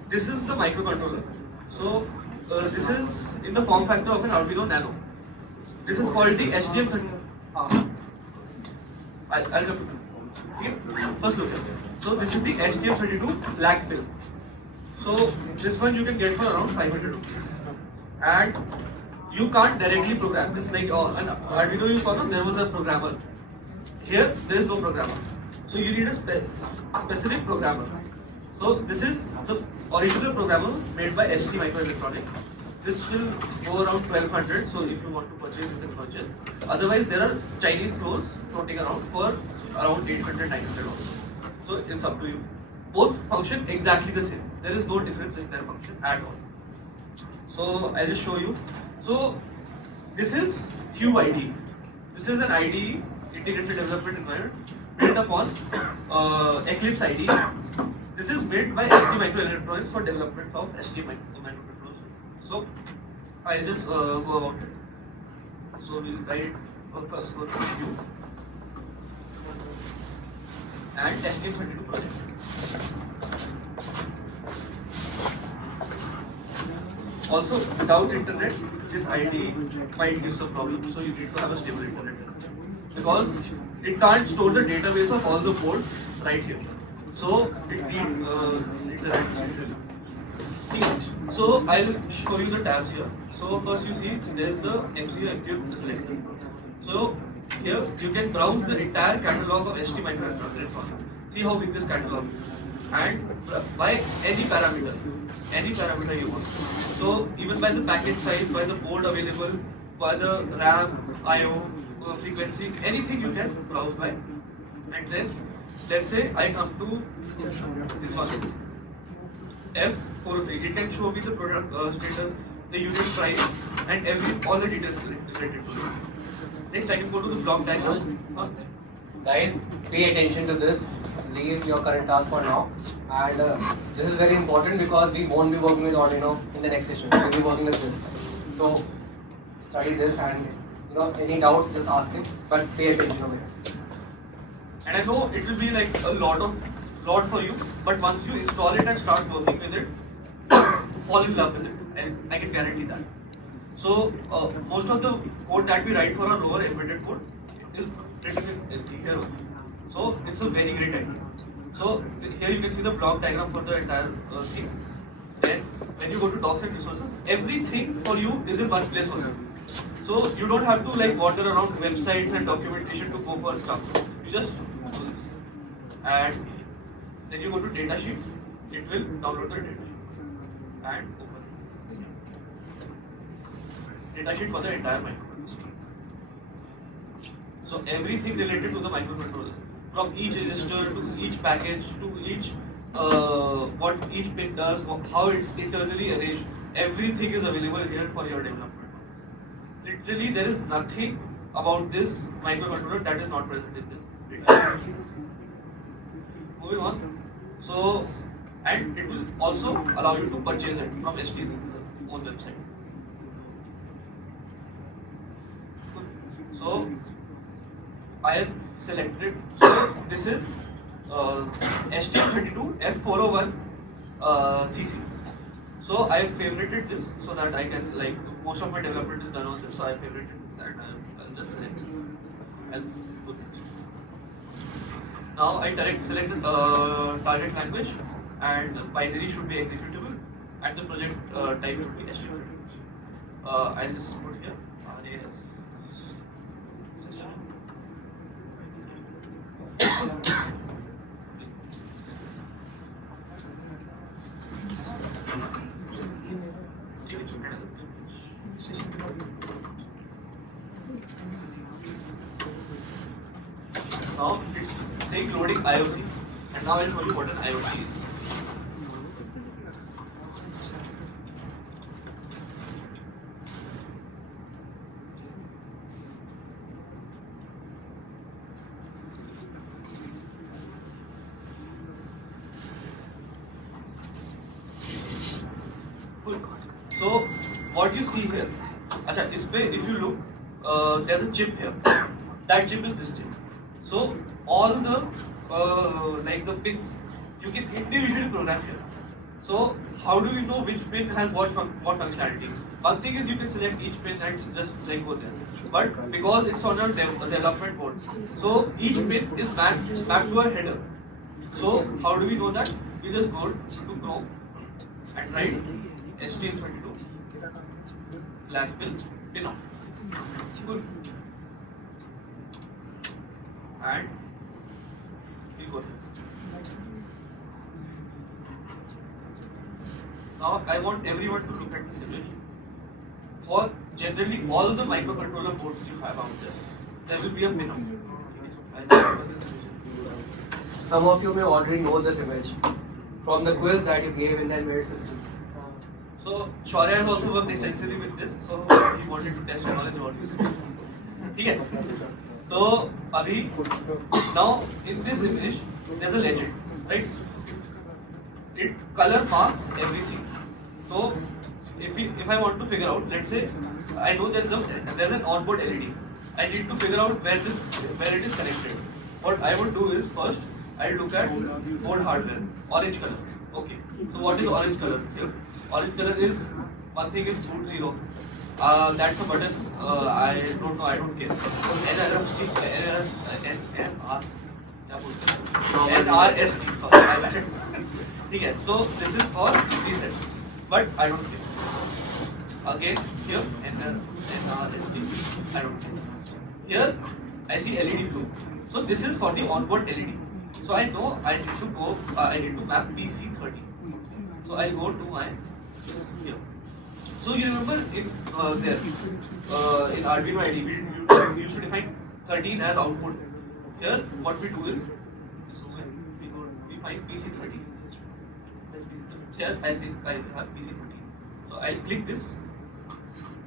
this is the microcontroller. So this is in the form factor of an Arduino Nano. This is called the STM32. I'll come to it. First look at it. So this is the STM32 black film. So this one you can get for around 500 rupees. And you can't directly program this. Like an Arduino you saw, there was a programmer. Here there is no programmer. So you need a specific programmer. So this is the original programmer made by ST Microelectronics. This will go around 1200. So if you want to purchase, you can purchase. Otherwise, there are Chinese clothes floating around for around 800, 900 also. So it's up to you. Both function exactly the same. There is no difference in their function at all. So I'll just show you. So this is Cube IDE. This is an IDE, integrated development environment, built upon Eclipse IDE. This is made by ST Microelectronics for development of ST microcontrollers. So I'll just go about it. So we'll write first go to Cube and STM32 project. Also, without internet, this IDE might give some problems. So you need to have a stable internet because it can't store the database of all the ports right here. So it needs internet. So I'll show you the tabs here. So first you see there's the MCU Active selected. So here you can browse the entire catalog of ST Microcontrollers. See how big this catalog is. And by any parameter you want. So even by the package size, by the board available, by the RAM, IO, frequency, anything you can browse by. And then let's say I come to this one, F403. It can show me the product status, the unit price, and all the details related to it. Next, I can go to the block diagram. Guys, pay attention to this. Leave your current task for now. And this is very important because we won't be working with Arduino in the next session. We'll be working with this. So study this, and any doubts, just ask him. But pay attention over here. And I know it will be like a lot for you, but once you install it and start working with it, fall in love with it, and I can guarantee that. So most of the code that we write for our lower embedded code is written in here only. So it's a very great idea. So here you can see the block diagram for the entire thing. Then when you go to docs and resources, everything for you is in one place only. So you don't have to like wander around websites and documentation to go for stuff. You just do this. And then you go to datasheet, it will download the datasheet and open it. Datasheet for the entire microcontroller. So everything related to the microcontroller, from each register to each package to each what each pin does, how it's internally arranged, everything is available here for your development. Literally, there is nothing about this microcontroller that is not present in this. Moving on. So, and it will also allow you to purchase it from ST's own website. So, I have selected. So this is STM32 F401 CC. So I have favorited this so that I can, like, most of my development is done on this, so I have favorited this and I'll just select this. I'll do this. Now I select the target language, and binary should be executable, and the project type should be STM32. I'll just put here RAS. Now it's saying loading IOC, and now I'll show you what an IoT is. So what you see here, if you look, there's a chip here. That chip is this chip. So all the like the pins, you can individually program here. So how do we know which pin has what functionality? One thing is you can select each pin and just like go there. But because it's on a development board, so each pin is mapped to a header. So how do we know that? We just go to Chrome and write STM32 black pin on. Good. And we go there. Now I want everyone to look at this image. For generally all the microcontroller boards you have out there will be a pin on. Some of you may already know this image from the quiz that you gave in the embedded systems. So Shaurya has also worked extensively with this, so he wanted to test knowledge about this. Okay. So Abhi, now in this image there's a legend, right? It color marks everything. So if I want to figure out, let's say I know there's an onboard LED. I need to figure out where it is connected. What I would do is first I'll look at board hardware, orange color. Okay. So what is orange color here? Orange color is, one thing is boot 0. That's a button. I don't know. I don't care. NRST. Sorry, I mentioned. Okay. So this is for reset, but I don't care. Again, here NRST. I don't care. Here I see LED blue. So this is for the onboard LED. So I know I need to go. I need to map PC30. So I'll go to my here. So you remember in in Arduino IDE we used to define 13 as output. Here what we do is, so we find PC30. Here I think I have PC30. So I'll click this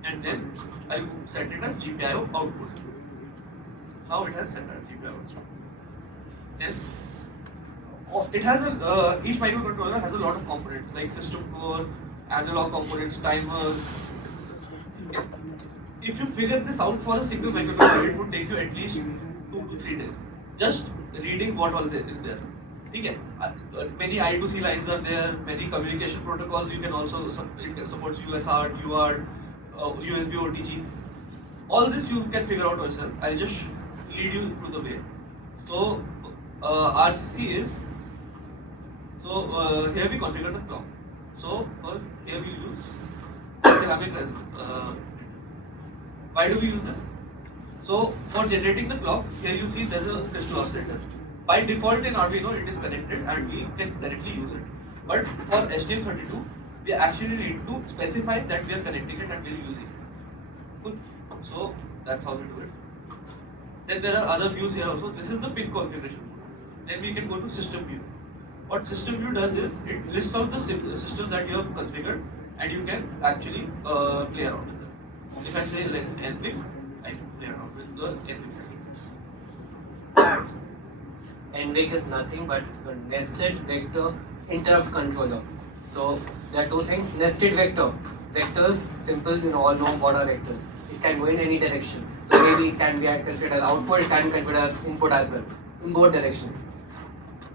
and then I'll set it as GPIO output. Now it has set as GPIO output. Then it has each microcontroller has a lot of components like system core, analog components, timers. If you figure this out for a single microcontroller, it would take you at least 2 to 3 days. Just reading what all is there. Okay. Many I2C lines are there, many communication protocols. You can also, it supports USART, UART, USB OTG. All this you can figure out yourself. I'll just lead you through the way. So RCC is, so here we configure the clock. So here we use, why do we use this? So for generating the clock, here you see there's a crystal oscillator. By default in Arduino it is connected and we can directly use it. But for STM32, we actually need to specify that we are connecting it and we are using it. Cool. So that's how we do it. Then there are other views here also. This is the pin configuration. Then we can go to system view. What system view does is it lists out the systems that you have configured and you can actually play around with them. If I say like npip, I can play around with the npip settings. NVIC is nothing but a nested vector interrupt controller. So there are two things. Nested vector. Vectors, simple, you all know what are vectors. It can go in any direction. So maybe it can be considered as output, it can be considered as input as well, in both directions.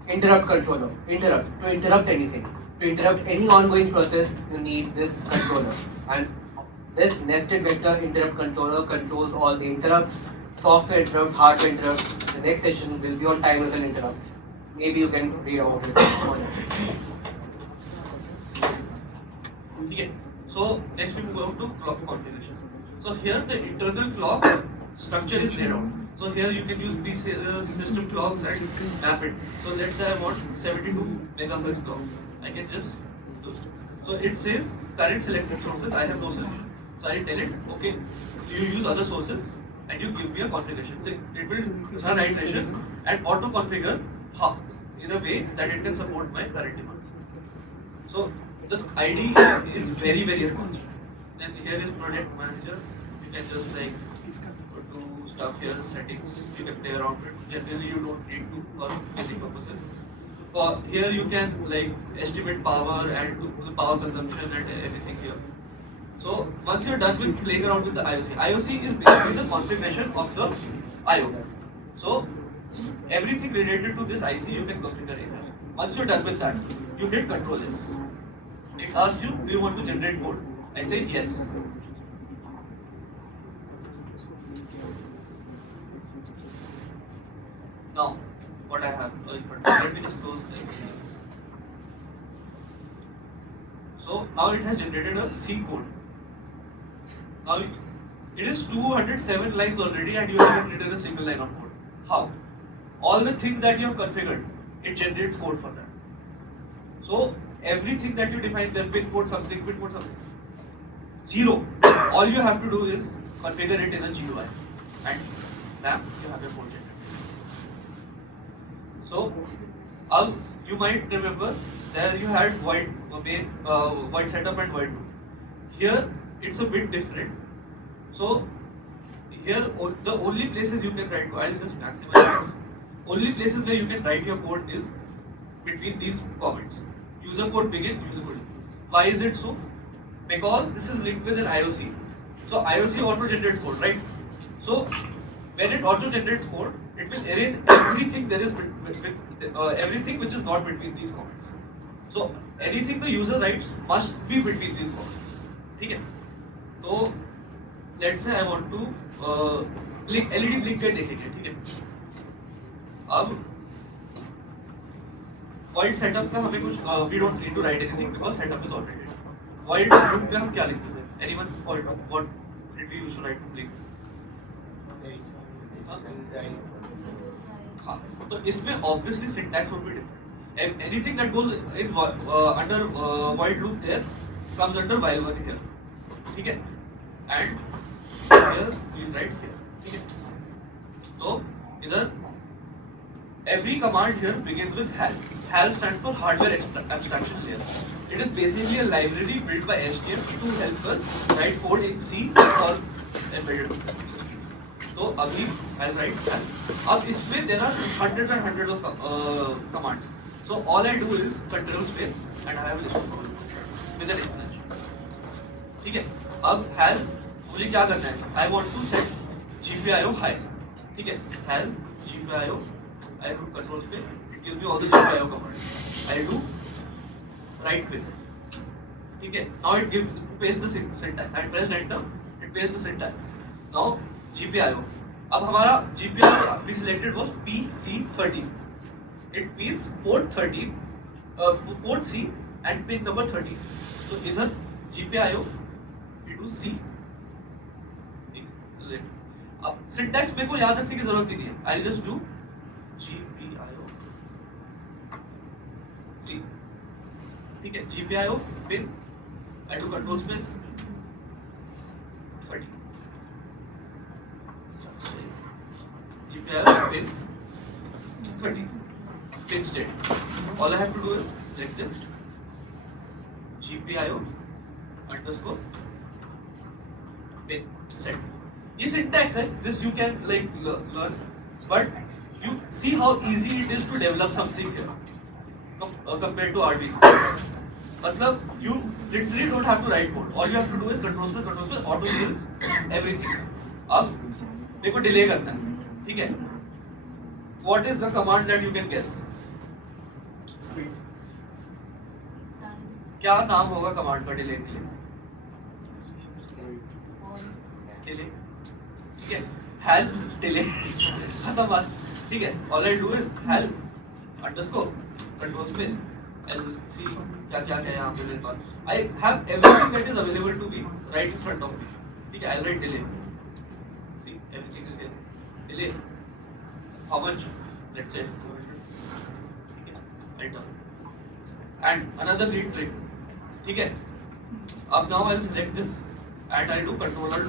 Interrupt controller. Interrupt. To interrupt anything. To interrupt any ongoing process, you need this controller. And this nested vector interrupt controller controls all the interrupts, software interrupts, hardware interrupts. The next session will be on timers and interrupts. Maybe you can read about it. Okay. So next we move on to clock configuration. So here the internal clock structure is laid out. So here you can use these system clocks and map it. So let's say I want 72 megahertz clock. I can just do it. So it says current selected sources. I have no selection. So I tell it, okay, you use other sources and you give me a configuration. So it will run iterations and auto configure in a way that it can support my current demands. So the ID is very, very small. Then here is project manager. You can just like do stuff here, settings. You can play around with it. Generally, you don't need to for basic purposes. Here you can like estimate power and do the power consumption and everything here. So once you're done with playing around with the IOC, IOC is basically the configuration of the IO. So everything related to this IC you can configure in here. Once you're done with that, you hit Control S. It asks you, do you want to generate code? I say yes. Now, what I have, let me just close this. So now it has generated a C code. Now it is 207 lines already and you have written a single line of code. How? All the things that you have configured, it generates code for that. So everything that you define there, pinboard something, zero. All you have to do is configure it in a GUI and bam, you have your code generated. So you might remember there you had white setup and white loop. Here it's a bit different. So here the only places you can write code, I'll just maximize this. Only places where you can write your code is between these comments. User code begin, user code end. Why is it so? Because this is linked with an IOC. So IOC auto generates code, right? So when it auto generates code, it will erase everything there is everything which is not between these comments. So anything the user writes must be between these comments. Okay? So let's say I want to LED blink कर देखेंगे, ठीक है? अब void setup का हमें कुछ we don't need to write anything because setup is already done. Void loop में हम क्या लिखते हैं? Anyone what did we use to write blink? हाँ, तो इसमें obviously syntax would be different. Anything that goes in under void loop there comes under while one here, ठीक है? And here we'll write here, ठीक है? तो इधर every command here begins with HAL. HAL stands for Hardware Abstraction Layer. It is basically a library built by STM to help us write code in C for embedded. So अभी I'll write HAL. अब इसमें there are hundreds and hundreds of commands. So all I do is control space and I have a list of commands with an extension. ठीक है? अब HAL मुझे क्या करना है? I want to set GPIO high. ठीक है? HAL GPIO. I do control space. It gives me all the GPIO commands. I do right click. ठीक है? Now it gives paste the syntax. I press enter, it pastes the syntax. Now GPIO. अब हमारा GPIO we selected was PC13. It means port 13, port C and pin number 13. So इधर GPIO we do C. अब syntax मेरे को याद रखने की जरूरत नहीं है. I'll just do GPIO C. ठीक है, GPIO pin. I do control space 30. GPIO pin 30. Pin state. All I have to do is select this GPIO underscore pin set. ये syntax है. This you can like learn, but you see how easy it is to develop something here compared to Arduino. मतलब you literally don't have to write code. All you have to do is control space, auto fills everything. अब मेरे को delay करना है, ठीक है? What is the command that you can guess? Speed. क्या नाम होगा command का delay के लिए? Delay, ठीक है? Help delay खत्म बात, ठीक है? All I do is help underscore control space LC क्या यहाँ पे मेरे पास. I have everything that is available to me right in front of me. ठीक है? I'll write delay. See, everything is here. Delay. How much? Let's say 200. Enter. And another neat trick. ठीक है? अब now I'll select this and I'll do controller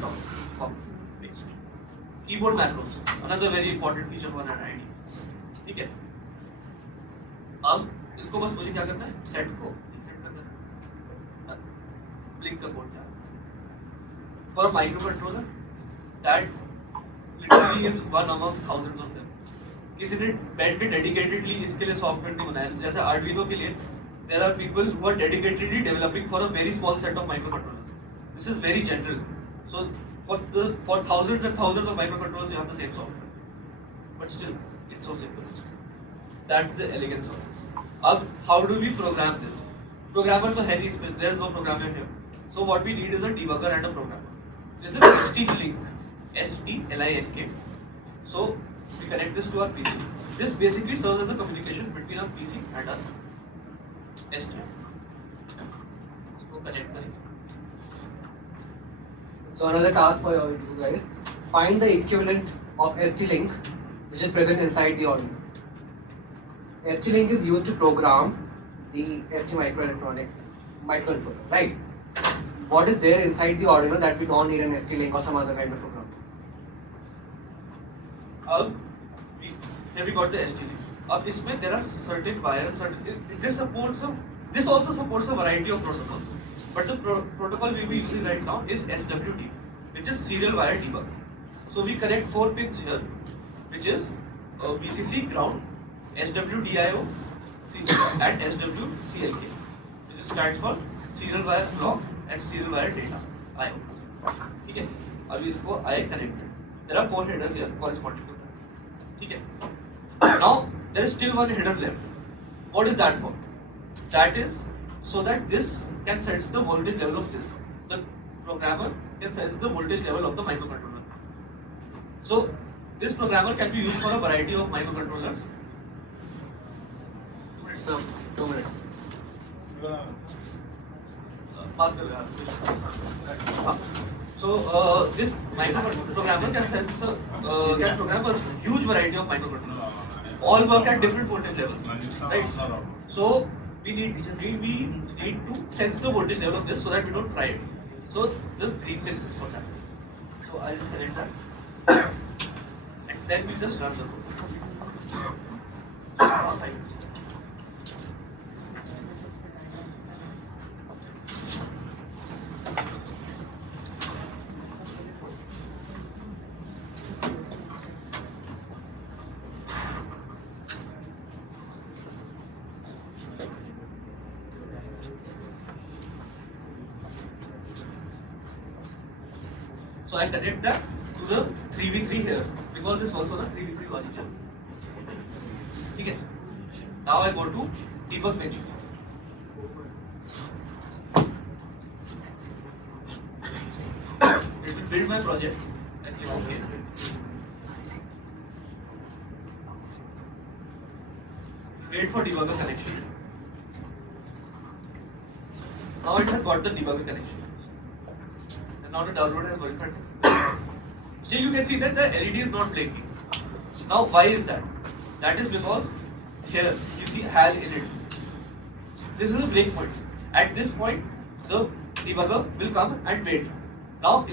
from next. Keyboard macros. Another very important feature for an ID. ठीक है? अब इसको बस मुझे क्या करना है, सेट करना है. ब्लिंक का कोड क्या है for microcontroller that literally is one amongst thousands of them. किसी ने बैठ के डेडिकेटेडली इसके लिए सॉफ्टवेयर नहीं बनाया. जैसे आर्डुइनो के लिए there are people who are dedicatedly developing for a very small set of microcontrollers. This is very general. So for thousands and thousands of microcontrollers you have the same software, but still it's so simple. That's the elegance of this. अब how do we program this? Programmer तो है नहीं इसमें, there is no programmer here. So what we need is a debugger and a programmer. This is ST-Link, ST-LINK. So we connect this to our PC. This basically serves as a communication between our PC and our ST. इसको connect करेंगे. So another task for you guys: find the equivalent of ST-Link which is present inside the Arduino. ST-Link is used to program the ST microcontroller, right? What is there inside the Arduino that we don't need an ST-Link or some other kind of program? Here we got the ST-Link. अब इसमें there are certain wires. This also supports a variety of protocols. But the protocol we'll be using right now is SWT, which is serial wire debugger. So we connect 4 pins here, which is VCC ground, SWDIO and SWCLK, which stands for serial wire block and serial wire data IO. ठीक है? अब इसको I connected. There are 4 headers here corresponding to that. ठीक है? Now there is still one header left. What is that for? That is so that this can sense the voltage level of this. The programmer can sense the voltage level of the microcontroller. So this programmer can be used for a variety of microcontrollers. 2 minutes. So this microprogrammer can program a huge variety of microcontrollers. All work at different voltage levels, right? So we need to sense the voltage level of this so that we don't fry it. So the green pin is for that. So I'll just select that, and then we just run the code. So I connect that to the 3v3 here because this is also the 3v3 logic. Okay. Now I go to debug menu. created my project and click OK. Wait for debugger connection. Now it has got the debugger connection. And now the download has verified successfully. Still you can see that the LED is not blinking. Now why is that? That is because here you see HAL in it. This is a break point. At this point the debugger will come and wait. Now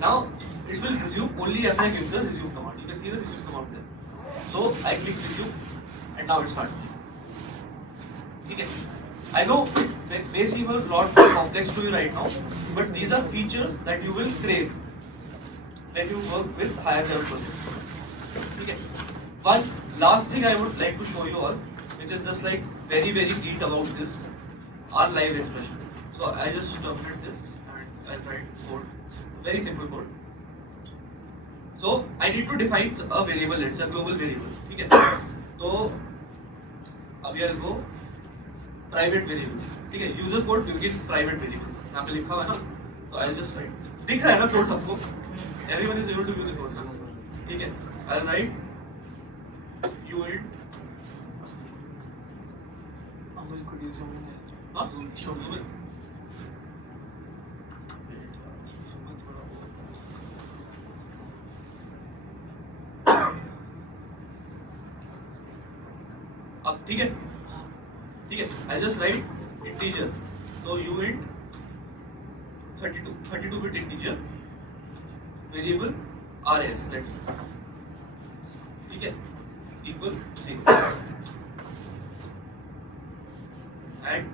now it will resume only after I give the resume command. You can see the resume command there. So I click resume and now it starts. Okay. I know it may seem a lot more complex to you right now, but these are features that you will crave when you work with higher level projects. Okay. One last thing I would like to show you all, which is just like very neat about this, are live expression. So I just terminate this and I'll write code, very simple code. So I need to define a variable, it's a global variable. Okay. So अभी I'll go private variables. ठीक है, user code begin private variables. यहाँ पे लिखा हुआ है ना, तो I'll just write. दिख रहा है ना code सबको? Everyone is able to view the code. ठीक है, I'll write uint. Could you zoom in? हाँ, show zoom in. अब ठीक है, I just write integer. So uint 32-bit integer variable rs. Let's say. ठीक है, equal 0. And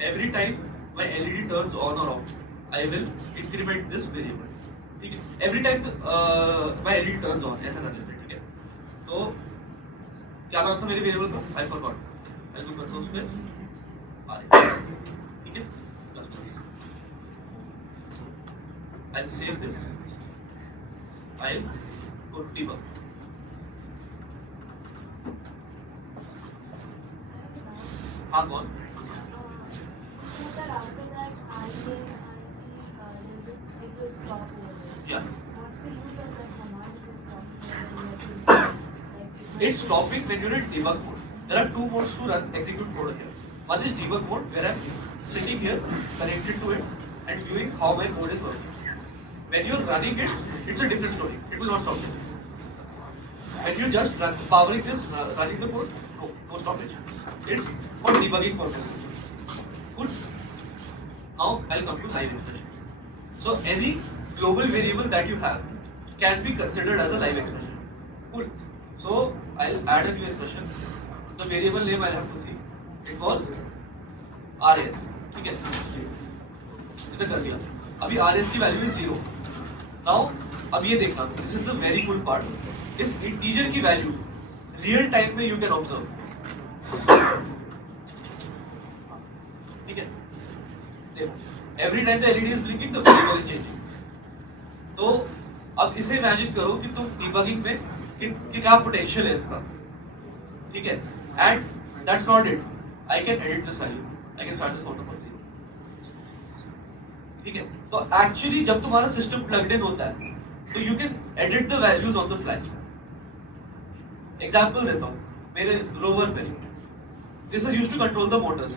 every time my LED turns on or off, I will increment this variable. ठीक है, every time my LED turns on, ऐसा कर लेते हैं. ठीक है, तो क्या नाम था मेरे वेरिएबल का? I forgot. I'll do control space RS. ठीक है, I'll save this. I'll go to debug. हाँ कौन? So that after that, it will stop over there. Yeah. So what's the use of that command? It will stop It's stopping when you're in debug mode. There are two modes to run execute code here. One is debug mode, where I'm sitting here connected to it and viewing how my code is working. When you're running it, it's a different story. It will not stop it. When you just powering this, running the code, no stoppage. It's for debugging purposes. Cool. Now I'll come to live expression. So any global variable that you have can be considered as a live expression. Cool. So I'll add a new expression. The variable name I'll have to see. It was RS. ठीक है? इधर कर दिया. अभी RS की value is 0. Now अब ये देखना. This is the very cool part. इस integer की value real time में you can observe. ठीक है? देखो. Every time the LED is blinking, the variable is changing. तो अब इसे imagine करो कि तुम debugging में कि क्या potential है इसका. ठीक है? And that's not it. I can edit this value. I can start this counter from 0. ठीक है? तो actually जब तुम्हारा system plugged in होता है, तो you can edit the values on the fly. Example देता हूँ. मेरे rover पे. This is used to control the motors.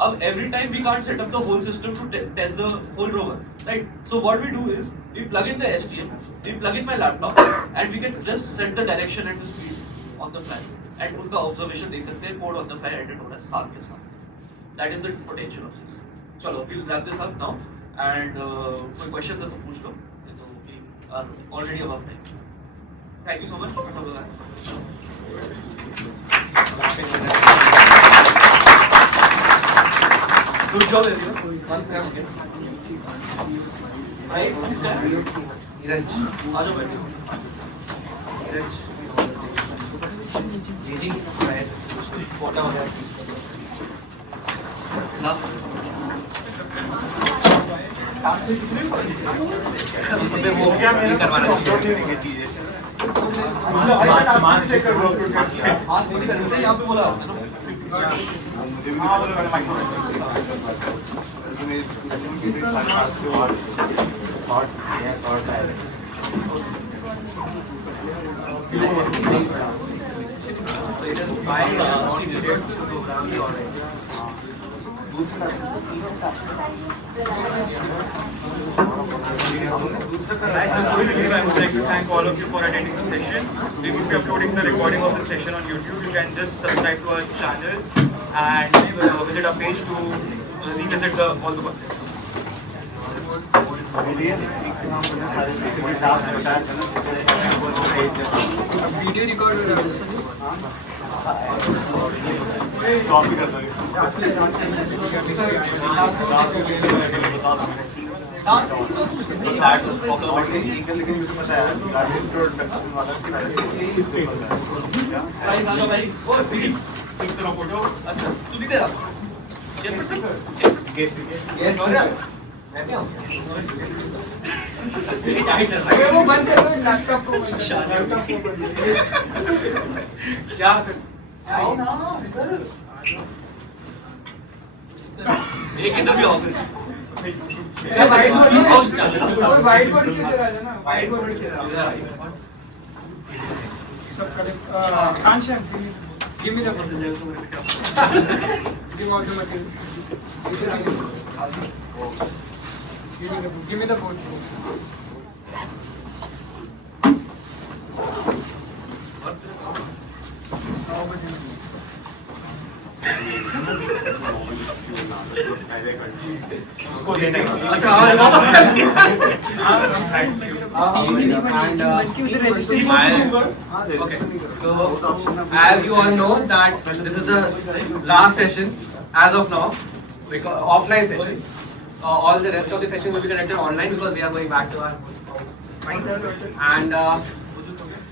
अब every time we can't set up the whole system to test the whole rover, right? So what we do is we plug in the STM, we plug in my laptop, and we can just set the direction and the speed on the fly. And उसका observation देख सकते हैं, code on the fly edit हो रहा है साथ के साथ. That is the potential of this. चलो, we'll wrap this up now. And कोई questions है तो पूछ लो. So we are already above time. Thank you so much for some of that. Good job, everyone. Once again. Price, Mr. Neeraj. आ जाओ बैठो. Neeraj. Ji right. What are that? Love. वो क्या ये करवाना चाहिए चीजें. मास से कर लो. मास नहीं कर रहे यहाँ पे बोला है ना. So it is by not needed to program the order. Before we leave, I would like to thank all of you for attending the session. We would be uploading the recording of the session on YouTube. You can just subscribe to our channel and visit our page to revisit all the concepts. Video record हो रहा है वो बंद कर दो laptop को क्या एक इंटरव्यू ऑफिस वाइट बोर्ड किधर आ जाना वाइट बोर्ड किधर आ सब correct caution give me the give out the material give me the board उसको देना है। अच्छा okay, so as you all know that this is the last session as of now, because offline session. All the rest of the session will be conducted online because we are going back to our house. And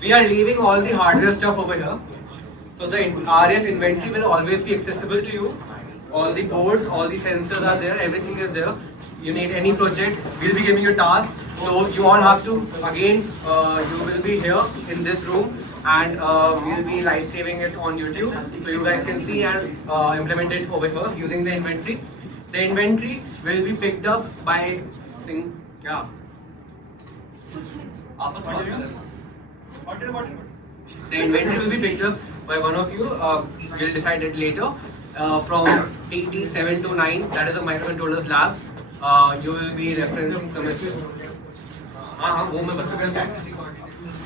we are leaving all the hardware stuff over here. So the RS inventory will always be accessible to you. All the boards, all the sensors are there, everything is there. You need any project, we'll be giving you tasks. So you all have to, again, you will be here in this room and we'll be live streaming it on YouTube. So you guys can see and implement it over here using the inventory. The inventory will be picked up by the inventory will be picked up by one of you. We'll decide it later. From PT 7 to 9, that is a microcontrollers lab. You will be referencing Sumit sir.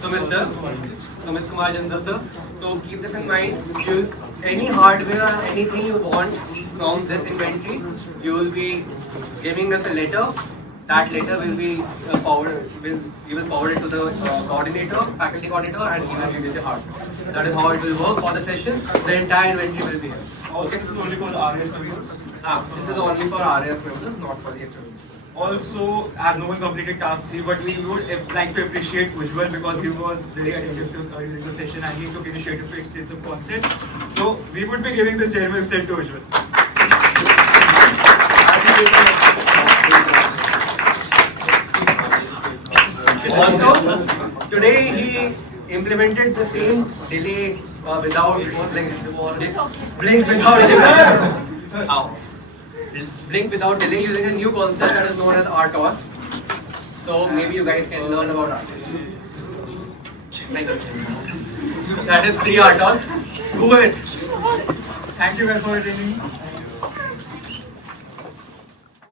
Sumit sir, Sumit Kumar Chandra sir. So keep this in mind. Any hardware or anything you want from this inventory, you will be giving us a letter. That letter will be forwarded. You will forward it to the coordinator, faculty coordinator, and he will give you the hardware. That is how it will work for the sessions. The entire inventory will be here. Also, this is only for the RS members. This is only for RS members, not for the extra members. Also, as no one completed task 3, but we would like to appreciate Ujjwal because he was very attentive to during the session and he took initiative to explain some concept. So, we would be giving this gentleman still to Ujjwal. Also, today he implemented the same delay without blink without delay. Blink without delay using a new concept that is known as RTOS. So maybe you guys can learn about RTOS. Like that is free RTOS. Do it. Thank you guys for attending.